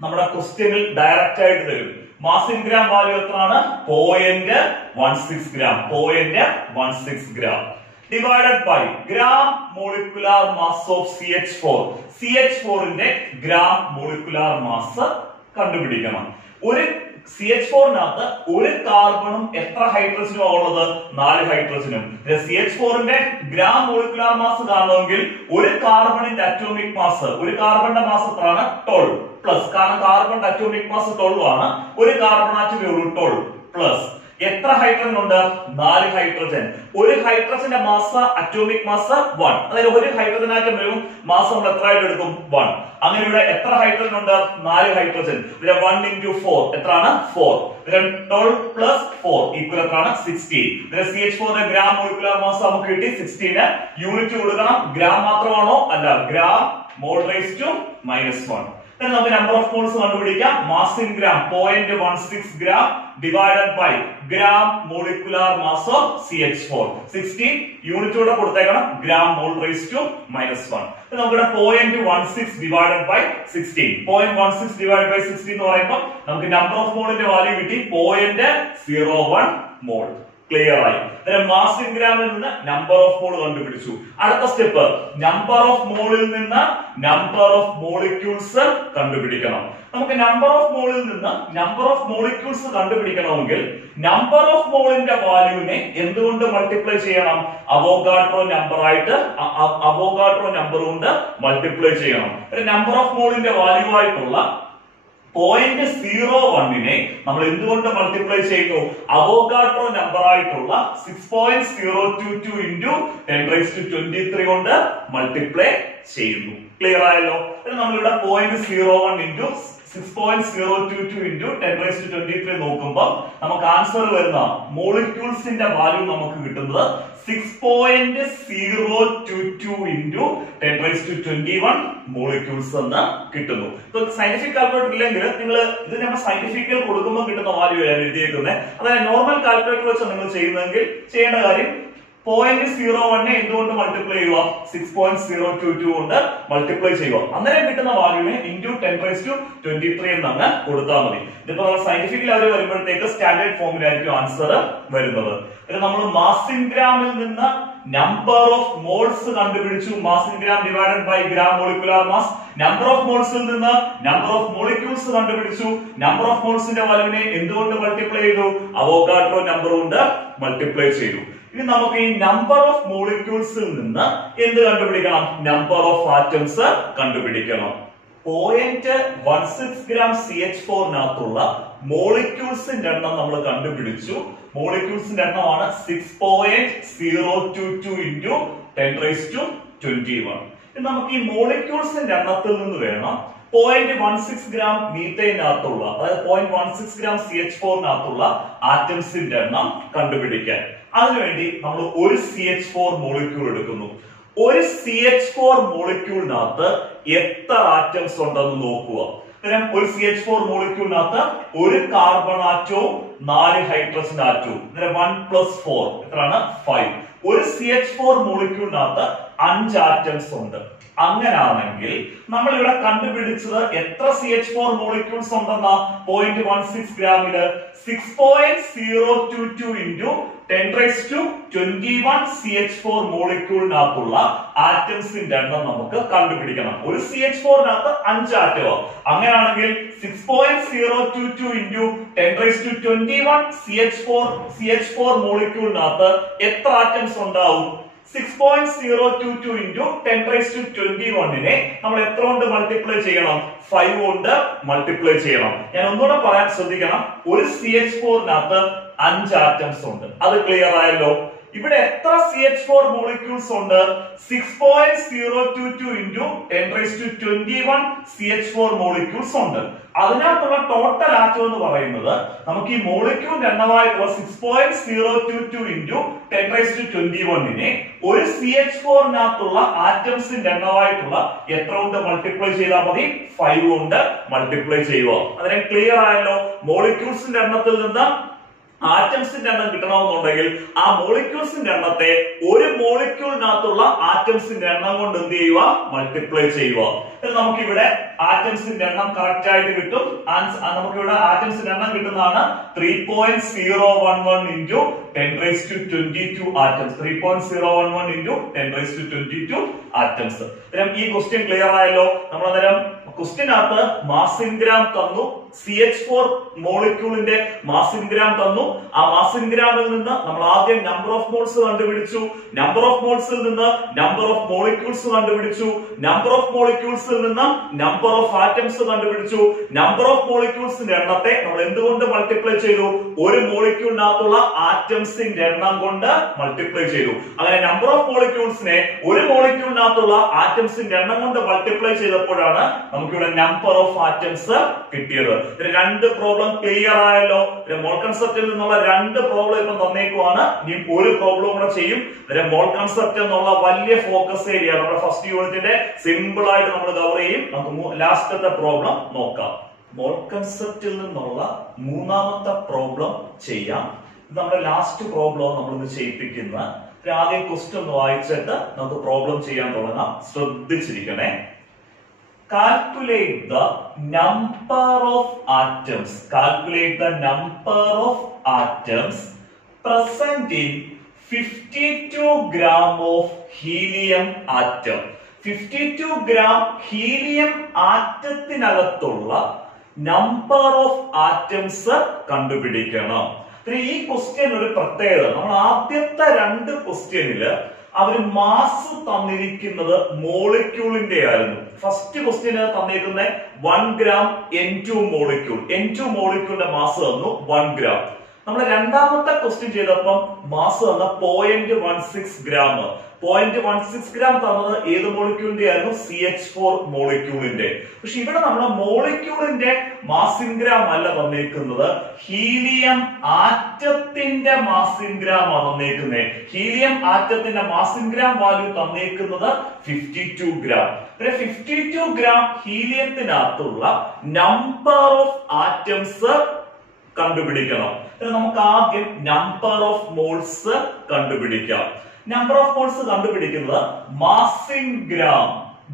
നമ്മുടെ ക്വസ്റ്റ്യനിൽ ഡയറക്റ്റ് ആയിട്ട് തരും. മാസ് ഇൻ ഗ്രാം വാല്യൂ എത്രയാണ്? 0.16 gram. 0.16 gram divided by gram molecular mass of CH4. CH4 ന്റെ ഗ്രാം മോളിക്കുലാർ മാസ് കണ്ടുപിടിക്കണം. ഒരു CH4നകത്ത് ഒരു കാർബണും എത്ര ഹൈഡ്രജനും ഉള്ളത്? 4 ഹൈഡ്രജനും. CH4 ന്റെ ഗ്രാം മോളിക്കുലാർ മാസ് കാണണമെങ്കിൽ ഒരു കാർബണിന്റെ അറ്റോമിക് മാസ്, ഒരു കാർബണിന്റെ മാസ് എത്രയാണ്? 12 പ്ലസ്. കാരണം കാർബണിന്റെ അറ്റോമിക് മാസ് 12 ആണ്. ഒരു കാർബൺ ആറ്റമേ ഉള്ളൂ 12 പ്ലസ്. എത്ര ഹൈഡ്രജൻ ഉണ്ട്? 4 ഹൈഡ്രജൻ. ഒരു ഹൈഡ്രജന്റെ മാസ് അറ്റോമിക് മാസ് 1. അതായത് ഒരു ഹൈഡ്രജൻ ആറ്റം വരും മാസ് നമ്മൾ എത്ര ആയിട്ട് എടുക്കും? 1. അങ്ങനെ ഇവിടെ എത്ര ഹൈഡ്രജൻ ഉണ്ട്? 4 ഹൈഡ്രജൻ. ഇവിടെ 1 into 4 എത്രയാണ്? 4. 12 plus 4 ഈക്വൽ എത്രയാണ്? 16. CH4 ന്റെ ഗ്രാം മോളിക്കുലാർ മാസ് നമുക്ക് കിട്ടി 16. യൂണിറ്റ് കൊടുക്കണം. ഗ്രാം മാത്രമാണോ? അല്ല, ഗ്രാം മോൾ റൈസ് ടു -1. നമുക്ക് നമ്പർ ഓഫ് മോൾസ് കണ്ടുപിടിക്കാം. Mass in gram 0.16 gram divided by gram molecular mass of CH4. 16 unit കൂടെ കൊടുത്തേക്കണം. Gram mole raise to -1. നമുക്കിവിടെ 0.16 ഡിവൈഡഡ് ബൈ 16. 0.16 ഡിവൈഡഡ് ബൈ 16 എന്ന് പറയുമ്പോൾ നമുക്ക് നമ്പർ ഓഫ് മോളിന്റെ വാല്യൂ കിട്ടി 0.01 മോൾ. ക്ലിയർ ആയി. മാസ് ഇൻ ഗ്രാമിൽ നിന്ന് നമ്പർ ഓഫ് മോൾ കണ്ടുപിടിച്ചു. അടുത്ത സ്റ്റെപ്പ് നമ്പർ ഓഫ് മോളിൽ നിന്ന് നമ്പർ ഓഫ് മോളിക്യൂൾസ് കണ്ടുപിടിക്കണം. നമുക്ക് നമ്പർ ഓഫ് മോളിൽ നിന്ന് നമ്പർ ഓഫ് മോളിക്യൂൾസ് കണ്ടുപിടിക്കണമെങ്കിൽ നമ്പർ ഓഫ് മോളിന്റെ വാല്യൂവിനെ എന്തുകൊണ്ട് മൾട്ടിപ്ലൈ ചെയ്യണം? അവോഗാഡ്രോ നമ്പർ ആയിട്ട് അവോഗാഡ്രോ നമ്പർ കൊണ്ട് മൾട്ടിപ്ലൈ ചെയ്യണം. നമ്പർ ഓഫ് മോളിന്റെ വാല്യൂ ആയിട്ടുള്ള 0.01നെ നമ്മൾ എന്തുകൊണ്ട് മൾട്ടിപ്ലൈ ചെയ്യുന്നു? അവോഗാഡ്രോ നമ്പർ ആയിട്ടുള്ള 6.022 into 10⁻23 കൊണ്ട് മൾട്ടിപ്ലൈ ചെയ്യുന്നു. ക്ലിയർ ആയല്ലോ? നമ്മളിവിടെ 0.01 into 6.022 into 10⁻23 നോക്കുമ്പോൾ നമുക്ക് ആൻസർ വരുന്ന മോളിക്യൂൾസിന്റെ വാല്യൂ നമുക്ക് കിട്ടുന്നത് 6.022 into 10⁻21 മോളിക്യൂൾസ് എന്ന് കിട്ടുന്നു. സയന്റിഫിക് കാൽക്കുലേറ്റർ ഇല്ലെങ്കിൽ നിങ്ങൾ ഇത് നമ്മൾ സയന്റിഫിക്കൽ കൊടുക്കുമ്പോൾ കിട്ടുന്ന വാല്യൂ ആണ് എഴുതിയേക്കുന്നത്. അതായത് നോർമൽ കാൽക്കുലേറ്റർ വെച്ച് നിങ്ങൾ ചെയ്യുന്നതെങ്കിൽ ചെയ്യേണ്ട കാര്യം 0.01 എന്തുകൊണ്ട് മൾട്ടിപ്ലൈ ചെയ്യുക? 6.022 കൊണ്ട് മൾട്ടിപ്ലൈ ചെയ്യുക. അന്നേരം കിട്ടുന്ന വാല്യൂവിനെ into 10⁻23 എന്നങ്ങ് കൊടുത്താൽ മതി. ഇതിപ്പോ സയന്റിഫിക്കൽ അവർ വരുമ്പോഴത്തേക്ക് സ്റ്റാൻഡേർഡ് ഫോമിലായിരിക്കും ആൻസർ വരുന്നത്. നമ്മൾ മാസ് ഇൻ ഗ്രാമിൽ നിന്ന് നമ്പർ ഓഫ് മോൾസ് കണ്ടുപിടിച്ചു. Mass in gram divided by gram molecular mass. Number of മോൾസിൽ നിന്ന് നമ്പർ ഓഫ് മോളിക്യൂൾസ് കണ്ടുപിടിച്ചു. നമ്പർ ഓഫ് മോൾസിന്റെ വാല്യൂവിനെ എന്തുകൊണ്ട് മൾട്ടിപ്ലൈ ചെയ്തു? അവോഗാഡ്രോ നമ്പർ കൊണ്ട് മൾട്ടിപ്ലൈ ചെയ്തു. ഇനി നമുക്ക് ഈ നമ്പർ ഓഫ് മോളിക്യൂൾസിൽ നിന്ന് എന്ത് കണ്ടുപിടിക്കണം? നമ്പർ ഓഫ് ആറ്റംസ് കണ്ടുപിടിക്കണം. 0.16 ഗ്രാം CH4-നകത്തുള്ള മോളിക്യൂൾസിന്റെ എണ്ണം നമ്മൾ കണ്ടുപിടിച്ചു. മോളിക്യൂൾസിന്റെ എണ്ണമാണ് 6.022 into 10⁻21. നമുക്ക് ഈ മോളിക്യൂൾസിന്റെ എണ്ണത്തിൽ നിന്ന് വേണം 0.16 ഗ്രാം മീഥൈനകത്തുള്ള അതായത് 0.16 ഗ്രാം CH4-നകത്തുള്ള ആറ്റംസിന്റെ എണ്ണം കണ്ടുപിടിക്കാൻ. അതിനുവേണ്ടി നമ്മൾ ഒരു CH4 മോളിക്യൂൾ എടുക്കുന്നു. ഒരു CH4 മോളിക്യൂളിനകത്ത് എത്ര ആറ്റംസ് ഉണ്ടെന്ന് നോക്കുക. ഒരു CH4 മോളിക്യൂളിനകത്ത് ഒരു കാർബൺ ആറ്റവും 4 ഹൈഡ്രജൻ ആറ്റവും 1 + 4 എത്രയാണ്? 5. ഒരു CH4 മോളിക്യൂളിനകത്ത് 5 ആറ്റംസ് ഉണ്ട്. അങ്ങനാണെങ്കിൽ നമ്മൾ ഇവിടെ കണ്ടുപിടിച്ചത് എത്ര CH4 മോളിക്യൂൾസ് ഉണ്ടെന്ന 0.16 ഗ്രാമില് 6.022 into 10⁻21 CH4 മോളിക്യൂളിനകത്തുള്ള ആറ്റംസിന്റെ എണ്ണം നമുക്ക് കണ്ടുപിടിക്കണം. ഒരു CH4-നകത്ത് 5 ആറ്റമോ. അങ്ങനെയാണെങ്കിൽ 6.022 into 10⁻21 CH4 മോളിക്യൂളിനകത്ത് എത്ര ആറ്റംസ് ഉണ്ടാവും? 6.022 into 10⁻21നെ നമ്മൾ എത്ര കൊണ്ട് മൾട്ടിപ്ലൈ ചെയ്യണം? 5 കൊണ്ട് മൾട്ടിപ്ലൈ ചെയ്യണം. ഞാൻ ഒന്നുകൂടെ പറയാൻ ശ്രദ്ധിക്കണം. ഒരു CH4-നകത്ത് 5 ആറ്റംസ് ഉണ്ട്. അത് ക്ലിയർ ആയല്ലോ? ഇവിടെ എത്ര CH4 മോളിക്യൂൾസ് ഉണ്ട്? 6.022 into 10⁻21 CH4 മോളിക്യൂൾസ് ഉണ്ട്. അതിനകത്തുള്ള ടോട്ടൽ ആറ്റം എന്ന് പറയുന്നത് നമുക്ക് ഈ മോളിക്യൂളിന്റെ എണ്ണമായിട്ടുള്ള 6.022 into 10⁻21നെ ഒരു CH4-നകത്തുള്ള ആറ്റംസിന്റെ എണ്ണമായിട്ടുള്ള എത്ര കൊണ്ട് മൾട്ടിപ്ലൈ ചെയ്താൽ മതി? 5 കൊണ്ട് മൾട്ടിപ്ലൈ ചെയ്യുക. അതിനെ ക്ലിയർ ആയല്ലോ? മോളിക്യൂൾസിന്റെ എണ്ണത്തിൽ നിന്ന് ആറ്റംസിന്റെ എണ്ണം കിട്ടണമെന്നുണ്ടെങ്കിൽ ആ മോളിക്യൂൾസിന്റെ എണ്ണത്തെ ഒരു മോളിക്യൂളിനകത്തുള്ള ആറ്റംസിന്റെ എണ്ണം കൊണ്ട് എന്ത് ചെയ്യുക? മൾട്ടിപ്ലൈ ചെയ്യുക. നമുക്കിവിടെ ആറ്റംസിന്റെ എണ്ണം കറക്റ്റ് ആയിട്ട് കിട്ടും. നമുക്കിവിടെ ആറ്റംസിന്റെ എണ്ണം കിട്ടുന്നതാണ് 3.011 into 10⁻22 ആറ്റംസ്. 3.011 into 10⁻22 atoms. ഈ ക്വസ്റ്റ്യൻ ക്ലിയർ ആയല്ലോ? നമ്മൾ അന്നേരം ക്വസ്റ്റ്യനകത്ത് മാസ് ഇൻ ഗ്രാം തന്നു. CH4 മോളിക്യൂളിന്റെ മാസ് ഇൻ ഗ്രാം തന്നു. ആ മാസ് ഇൻ ഗ്രാമിൽ നിന്ന് നമ്മൾ ആദ്യം നമ്പർ ഓഫ് മോൾസ് കണ്ടുപിടിച്ചു. നമ്പർ ഓഫ് മോൾസിൽ നിന്ന് നമ്പർ ഓഫ് മോളിക്യൂൾസ് കണ്ടുപിടിച്ചു. നമ്പർ ഓഫ് മോളിക്യൂൾസിൽ നിന്ന് നമ്പർ ഓഫ് ആറ്റംസ് കണ്ടുപിടിച്ചു. നമ്പർ ഓഫ് മോളിക്യൂൾസിന്റെ എണ്ണത്തെ നമ്മൾ എന്തുകൊണ്ട് മൾട്ടിപ്ലൈ ചെയ്തു? ഒരു മോളിക്യൂളിനകത്തുള്ള ആറ്റംസിന്റെ എണ്ണം കൊണ്ട് മൾട്ടിപ്ലൈ ചെയ്തു. അങ്ങനെ നമ്പർ ഓഫ് മോളിക്യൂൾസിനെ ഒരു മോളിക്യൂളിനകത്തുള്ള ആറ്റംസിന്റെ എണ്ണം കൊണ്ട് മൾട്ടിപ്ലൈ ചെയ്തപ്പോഴാണ് നമുക്കിവിടെ നമ്പർ ഓഫ് ആറ്റംസ് കിട്ടിയത്. രണ്ട് പ്രോബ്ലം ക്ലിയർ ആയല്ലോ? മോൾ കൺസെപ്റ്റിൽ നിന്നുള്ള രണ്ട് പ്രോബ്ലം ഇപ്പൊ തന്നേക്കുവാണ്. ഇനി ഒരു പ്രോബ്ലം കൂടെ ചെയ്യും. മോൾ കൺസെപ്റ്റ് എന്നുള്ള വലിയ ഫോക്കസ് ഏരിയ നമ്മുടെ ഫസ്റ്റ് യൂണിറ്റിന്റെ സിമ്പിൾ ആയിട്ട് നമ്മൾ കവർ ചെയ്യും. നമുക്ക് ലാസ്റ്റത്തെ പ്രോബ്ലം നോക്കാം. മോൾ കൺസെപ്റ്റിൽ നിന്നുള്ള മൂന്നാമത്തെ പ്രോബ്ലം ചെയ്യാം. ഇത് നമ്മുടെ ലാസ്റ്റ് പ്രോബ്ലം നമ്മളിന്ന് ചെയ്യിപ്പിക്കുന്ന. ആദ്യം ക്വസ്റ്റ്യൻ ഒന്ന് വായിച്ചിട്ട് നമുക്ക് പ്രോബ്ലം ചെയ്യാൻ തുടങ്ങാം. ശ്രദ്ധിച്ചിരിക്കണേ. Calculate the number of atoms. Calculate the number of atoms presenting 52 gram of helium atom. 52 gram helium ആറ്റത്തിനകത്തുള്ള നമ്പർ ഓഫ് ആറ്റംസ് കണ്ടുപിടിക്കണം. ഈ ക്വസ്റ്റ്യൻ ഒരു പ്രത്യേകത, നമ്മൾ ആദ്യത്തെ രണ്ട് ക്വസ്റ്റ്യനില് അവർ മാസ് തന്നിരിക്കുന്നത് മോളിക്യൂളിന്റെ ആയിരുന്നു. ഫസ്റ്റ് ക്വസ്റ്റ്യന് തന്നിരിക്കുന്ന 1 gram N2 molecule, N2 മോളിക്യൂളിന്റെ mass തന്നു 1 gram. നമ്മൾ രണ്ടാമത്തെ ക്വസ്റ്റ്യൻ ചെയ്തപ്പം മാസ് തന്ന 0.16 gram. 0.16 gram തന്നത് ഏത് മോളിക്യൂളിന്റെ ആയിരുന്നു? CH4 മോളിക്യൂളിന്റെ. പക്ഷെ ഇവിടെ നമ്മൾ മോളിക്യൂളിന്റെ മാസ് ഇൻ ഗ്രാം അല്ല തന്നേക്കുന്നത്, ഹീലിയം ആറ്റത്തിന്റെ മാസ് ഇൻ ഗ്രാം ആണ് തന്നേക്കുന്നത്. ഹീലിയം ആറ്റത്തിന്റെ മാസ് ഇൻ ഗ്രാം വാല്യൂ തന്നേക്കുന്നത് 52 gram. 52 gram ഹീലിയത്തിനകത്തുള്ള നമ്പർ ഓഫ് ആറ്റംസ് കണ്ടുപിടിക്കണം. നമുക്ക് ആദ്യം നമ്പർ ഓഫ് മോൾസ് കണ്ടുപിടിക്കാം. നമ്പർ ഓഫ് മോൾസ് കണ്ടുപിടിക്കുന്നത് mass in gram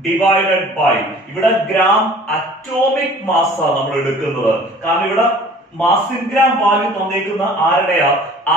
divided by, ഇവിടെ ഗ്രാം അറ്റോമിക് മാസ് ആണ് നമ്മൾ എടുക്കുന്നത്. കാരണം ഇവിടെ മാസ് ഇൻ ഗ്രാം വാല്യൂ തന്നേക്കുന്ന ആരുടെയാ?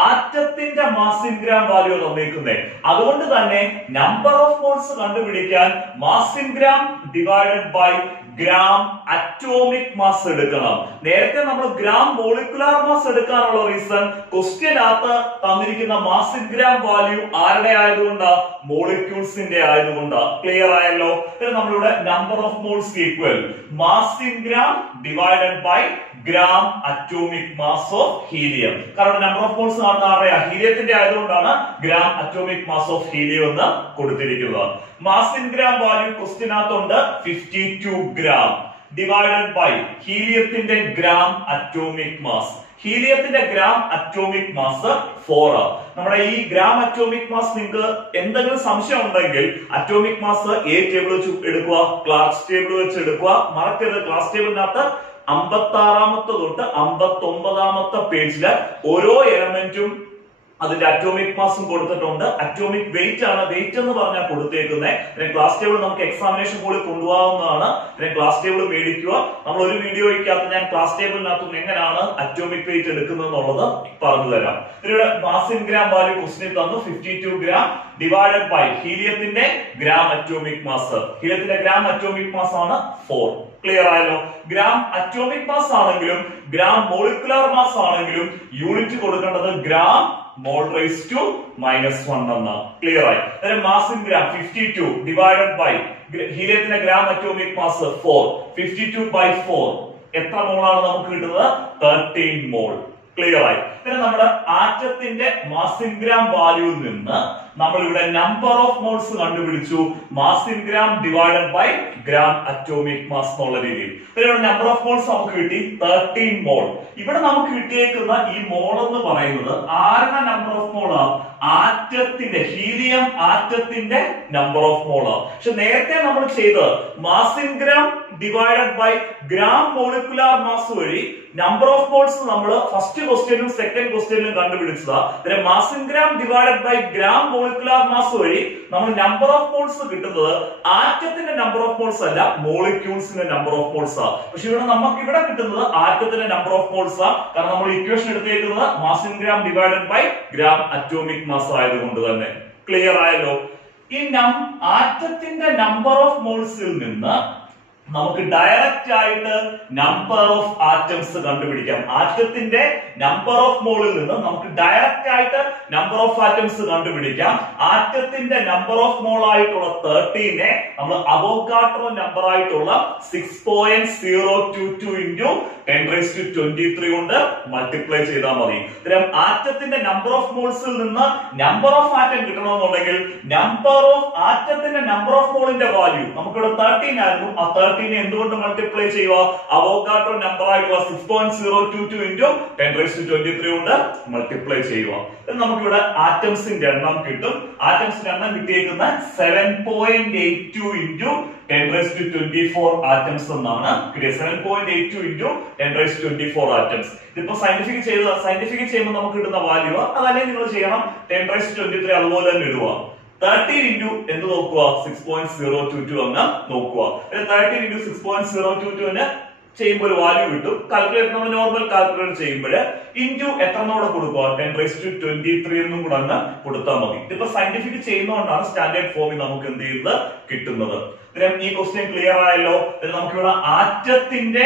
ആറ്റത്തിന്റെ മാസ് ഇൻ ഗ്രാം വാല്യൂ തന്നേക്കുന്നത്. അതുകൊണ്ട് തന്നെ നമ്പർ ഓഫ് മോൾസ് കണ്ടുപിടിക്കാൻ mass in gram divided by gram atomic mass എടുക്കണം. നേരത്തെ നമ്മൾ ഗ്രാം മോളിക്കുലാർ മാസ് എടുക്കാനുള്ള റീസൺ ക്വസ്റ്റ്യനകത്ത് തന്നിരിക്കുന്ന മാസ് ഇൻ ഗ്രാം വാല്യൂ ആരുടെ ആയതുകൊണ്ടാ? മോളിക്യൂൾസിന്റെ ആയതുകൊണ്ടാ. ക്ലിയർ ആയല്ലോ? നമ്മളിവിടെ number of moles equal mass in gram divided by gram atomic mass of helium. കാരണം നമ്പർ ഓഫ് മോൾസ് കാണുന്ന ആരുടെയാ? ഹീലിയത്തിന്റെ ആയതുകൊണ്ടാണ് gram atomic mass of helium എന്ന് കൊടുത്തിരിക്കുന്നത്. മാസ് ഇൻ ഗ്രാം വാല്യൂ ക്വസ്റ്റ്യനകത്തുണ്ട് 52 gram ഡിവൈഡഡ് ബൈ ഹീലിയത്തിന്റെ ഗ്രാം അറ്റോമിക് മാസ്. ഹീലിയത്തിന്റെ ഗ്രാം അറ്റോമിക് മാസ് 4. നമ്മുടെ ഈ ഗ്രാം അറ്റോമിക് മാസ് നിങ്ങൾക്ക് എന്തെങ്കിലും സംശയം ഉണ്ടെങ്കിൽ അറ്റോമിക് മാസ് A ടേബിൾ വെച്ച് എടുക്കുക, ക്ലാസ് ടേബിൾ വെച്ച് എടുക്കുക. മറക്കരുത്, ക്ലാസ് ടേബിളിനകത്ത് 56 തൊട്ട് 59 പേജില് ഓരോ എലമെന്റും അതിന്റെ അറ്റോമിക് മാസും കൊടുത്തിട്ടുണ്ട്. അറ്റോമിക് വെയിറ്റ് ആണ്, വെയിറ്റ് എന്ന് പറഞ്ഞാൽ കൊടുത്തേക്കുന്നത്. ക്ലാസ് ടേബിൾ നമുക്ക് എക്സാമിനേഷൻ കൂടി കൊണ്ടുപോകാവുന്നതാണ്. ക്ലാസ് ടേബിൾ മേടിക്കുക. നമ്മൾ ഒരു വീഡിയോയ്ക്കകത്ത് ഞാൻ ക്ലാസ് ടേബിളിനകത്തും എങ്ങനെയാണ് അറ്റോമിക് വെയിറ്റ് എടുക്കുന്നത് എന്നുള്ളത് പറഞ്ഞു തരാം. ഇതിലൂടെ mass in gram value question തന്നു 52 gram ഡിവൈഡഡ് ബൈ ഹീലിയത്തിന്റെ ഗ്രാം അറ്റോമിക് മാസ്. ഹീലിയത്തിന്റെ ഗ്രാം അറ്റോമിക് മാസ് ആണ് 4. ക്ലിയർ ആയല്ലോ? ഗ്രാം അറ്റോമിക് മാസ് ആണെങ്കിലും ഗ്രാം മോളിക്കുലാർ മാസ് ആണെങ്കിലും യൂണിറ്റ് കൊടുക്കേണ്ടത് ഗ്രാം മോൾ റൈസ് ടു -1 എന്നാണ്. ക്ലിയർ ആയി? Mass in gram 52 divided by ഹീലിയത്തിന്റെ ഗ്രാം അറ്റോമിക് മാസ് 4. 52 by 4 എത്ര മോളാണ് നമുക്ക് കിട്ടുന്നത്? 13 മോൾ. ക്ലിയർ ആയി? നമ്മുടെ ആറ്റത്തിന്റെ മാസ് ഇൻ ഗ്രാം വാല്യൂയിൽ നിന്ന് നമ്മൾ ഇവിടെ നമ്പർ ഓഫ് മോൾസ് കണ്ടുപിടിച്ചു. Mass in gram divided by gram atomic mass എന്നുള്ള രീതിയിൽ നമ്പർ ഓഫ് മോൾസ് നമുക്ക് കിട്ടി 13 മോൾ. ഇവിടെ നമുക്ക് കിട്ടിയേക്കുന്ന ഈ മോൾ എന്ന് പറയുന്നത് ആരുടെ നമ്പർ ഓഫ് മോളാണ്? ആറ്റത്തിന്റെ, ഹീലിയം ആറ്റത്തിന്റെ നമ്പർ ഓഫ് മോളാണ്. പക്ഷെ നേരത്തെ നമ്മൾ ചെയ്തത് mass in gram divided by gram molecular mass വഴി നമ്പർ ഓഫ് മോൾസ് നമ്മൾ ഫസ്റ്റ് ക്വസ്റ്റ്യനും സെക്കൻഡ് ക്വസ്റ്റ്യനിലും കണ്ടുപിടിച്ചതാ. Mass in gram divided by gram molecular mass വഴി നമ്മൾ നമ്പർ ഓഫ് മോൾസ് കിട്ടുന്നത് ആറ്റത്തിന്റെ നമ്പർ ഓഫ് മോൾസ് അല്ല, മോളിക്യൂൾസിന്റെ നമ്പർ ഓഫ് മോൾസ് ആ. പക്ഷെ ഇവിടെ നമുക്ക് ഇവിടെ കിട്ടുന്നത് ആറ്റത്തിന്റെ നമ്പർ ഓഫ് മോൾസ് ആ. കാരണം നമ്മൾ ഇക്വേഷൻ എടുത്തേക്കുന്നത് mass in gram divided by gram atomic mass ആയതുകൊണ്ട് തന്നെ. ക്ലിയർ ആയല്ലോ? ഈ ആറ്റത്തിന്റെ നമ്പർ ഓഫ് മോൾസിൽ നിന്ന് നമുക്ക് ഡയറക്റ്റ് ആയിട്ട് നമ്പർ ഓഫ് ആറ്റംസ് കണ്ടുപിടിക്കാം. ആറ്റത്തിന്റെ നമ്പർ ഓഫ് മോളിൽ നിന്ന് നമുക്ക് ഡയറക്റ്റ് ആയിട്ട് നമ്പർ ഓഫ് ആറ്റംസ് കണ്ടുപിടിക്കാം. ആറ്റത്തിന്റെ നമ്പർ ഓഫ് മോൾ ആയിട്ടുള്ള 13നെ നമ്മൾ അവോഗാഡ്രോ നമ്പർ ആയിട്ടുള്ള 6.022 into 10⁻23 കൊണ്ട് മൾട്ടിപ്ലൈ ചെയ്താൽ മതി. ആറ്റത്തിന്റെ നമ്പർ ഓഫ് മോൾസിൽ നിന്ന് നമ്പർ ഓഫ് ആറ്റം കിട്ടണമെന്നുണ്ടെങ്കിൽ നമ്പർ ഓഫ് ആറ്റത്തിന്റെ നമ്പർ ഓഫ് മോളിന്റെ വാല്യൂ നമുക്കിവിടെ 13 ആയിരുന്നു. ആ 13നെ എന്തുകൊണ്ട് മൾട്ടിപ്ലൈ ചെയ്യുക? അവോഗാഡ്രോ നമ്പർ ആയിട്ടുള്ള 6.022 into 10⁻23 കൊണ്ട് മൾട്ടിപ്ലൈ ചെയ്യുക. നമുക്കിവിടെ ആറ്റംസിന്റെ എണ്ണം കിട്ടും. ആറ്റംസിന്റെ എണ്ണം കിട്ടിയേക്കുന്ന 7.82 into 10⁻24 ആറ്റംസ് എന്നാണ് കിട്ടിയത്. 7.82 into 10⁻24 ആറ്റംസ്. ഇതിപ്പോ സയന്റിഫിക് ചെയ്യുമ്പോൾ നമുക്ക് കിട്ടുന്ന വാല്യൂ അതല്ലെങ്കിൽ നിങ്ങൾ ചെയ്യണം 10⁻23 അതുപോലെ തന്നെ ഇടുക. 13 into എന്ത് നോക്കുക? 6.022 എന്ന് നോക്കുക. 13 into 6.022ന് ചെയ്യുമ്പോൾ ഒരു വാല്യൂ കിട്ടും. കാൽക്കുലേറ്റർ നമ്മൾ നോർമൽ കാൽക്കുലേറ്റർ ചെയ്യുമ്പോൾ ഇൻറ്റു എത്രന്നോടെ കൊടുക്കുക 10⁻23 എന്നും കൂടെ അങ്ങ് കൊടുത്താൽ മതി. ഇതിപ്പോ സയന്റിഫിക് ചെയ്യുന്നതുകൊണ്ടാണ് സ്റ്റാൻഡേർഡ് ഫോമിൽ നമുക്ക് എന്ത് ചെയ്യുന്നത് കിട്ടുന്നത്. ഈ ക്വസ്റ്റ്യൻ ക്ലിയർ ആയല്ലോ. നമുക്കിവിടെ ആറ്റത്തിന്റെ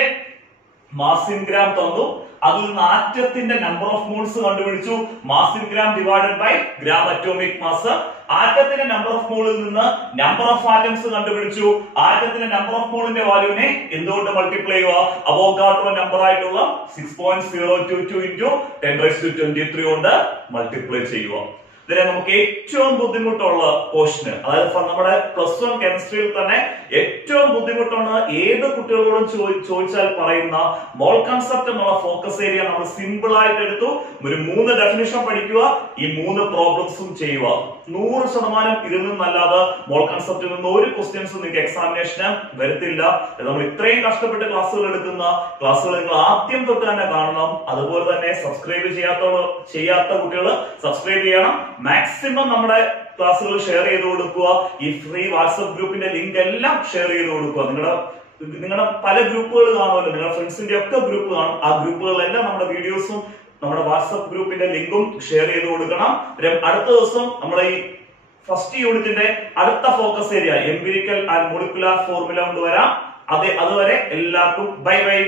മാസ് ഇൻ ഗ്രാം തന്നു, അതിൽ നിന്ന് ആറ്റത്തിന്റെ നമ്പർ ഓഫ് മോൾസ് കണ്ടുപിടിച്ചു. Mass in gram divided by gram atomic mass. ആറ്റത്തിന്റെ നമ്പർ ഓഫ് മോളിൽ നിന്ന് നമ്പർ ഓഫ് ആറ്റംസ് കണ്ടുപിടിച്ചു. ആറ്റത്തിന്റെ നമ്പർ ഓഫ് മോളിന്റെ വാല്യൂവിനെ എന്തുകൊണ്ട് മൾട്ടിപ്ലൈ ചെയ്യുക? അവോഗാഡ്രോ നമ്പർ ആയിട്ടുള്ള 6.022 ഇൻറ്റു 10⁻23 കൊണ്ട് മൾട്ടിപ്ലൈ ചെയ്യുക. ഇതിനെ നമുക്ക് ഏറ്റവും ബുദ്ധിമുട്ടുള്ള പോർഷന്, അതായത് നമ്മുടെ +1 കെമിസ്ട്രിയിൽ തന്നെ ഏറ്റവും ബുദ്ധിമുട്ടുള്ള ഏത് കുട്ടികളോടും ചോദിച്ചാൽ പറയുന്ന മോൾ കൺസെപ്റ്റ് എന്നുള്ള ഫോക്കസ് ഏരിയ നമ്മൾ സിമ്പിൾ ആയിട്ട് എടുത്തു. ഒരു 3 ഡെഫിനിഷൻ പഠിക്കുക, ഈ 3 പ്രോബ്ലംസും ചെയ്യുക. 100% ഇതിൽ നിന്നല്ലാതെ മോൾ കൺസെപ്റ്റിൽ നിന്ന് ഒരു ക്വസ്റ്റ്യൻസും നിങ്ങൾക്ക് എക്സാമിനേഷന് വരത്തില്ല. നമ്മൾ ഇത്രയും കഷ്ടപ്പെട്ട് ക്ലാസ്സുകൾ എടുക്കുന്ന ക്ലാസ്സുകൾ നിങ്ങൾ ആദ്യം തൊട്ട് തന്നെ കാണണം. അതുപോലെ തന്നെ സബ്സ്ക്രൈബ് ചെയ്യാത്ത കുട്ടികൾ സബ്സ്ക്രൈബ് ചെയ്യണം. മാക്സിമം നമ്മുടെ ക്ലാസ്സുകൾ ഷെയർ ചെയ്ത് കൊടുക്കുക. ഈ ഫ്രീ വാട്സ്ആപ്പ് ഗ്രൂപ്പിന്റെ ലിങ്ക് എല്ലാം ഷെയർ ചെയ്ത് കൊടുക്കുക. നിങ്ങളുടെ പല ഗ്രൂപ്പുകൾ കാണുമല്ലോ, നിങ്ങളുടെ ഫ്രണ്ട്സിന്റെ ഒക്കെ ഗ്രൂപ്പ് കാണും. ആ ഗ്രൂപ്പുകളിലെല്ലാം നമ്മുടെ വീഡിയോസും നമ്മുടെ വാട്സ്ആപ്പ് ഗ്രൂപ്പിന്റെ ലിങ്കും ഷെയർ ചെയ്ത് കൊടുക്കണം. അടുത്ത ദിവസം നമ്മളെ ഈ ഫസ്റ്റ് യൂണിറ്റിന്റെ അടുത്ത focus area empirical and molecular formula കൊണ്ടുവരാം. അതുവരെ എല്ലാവർക്കും ബൈ ബൈ.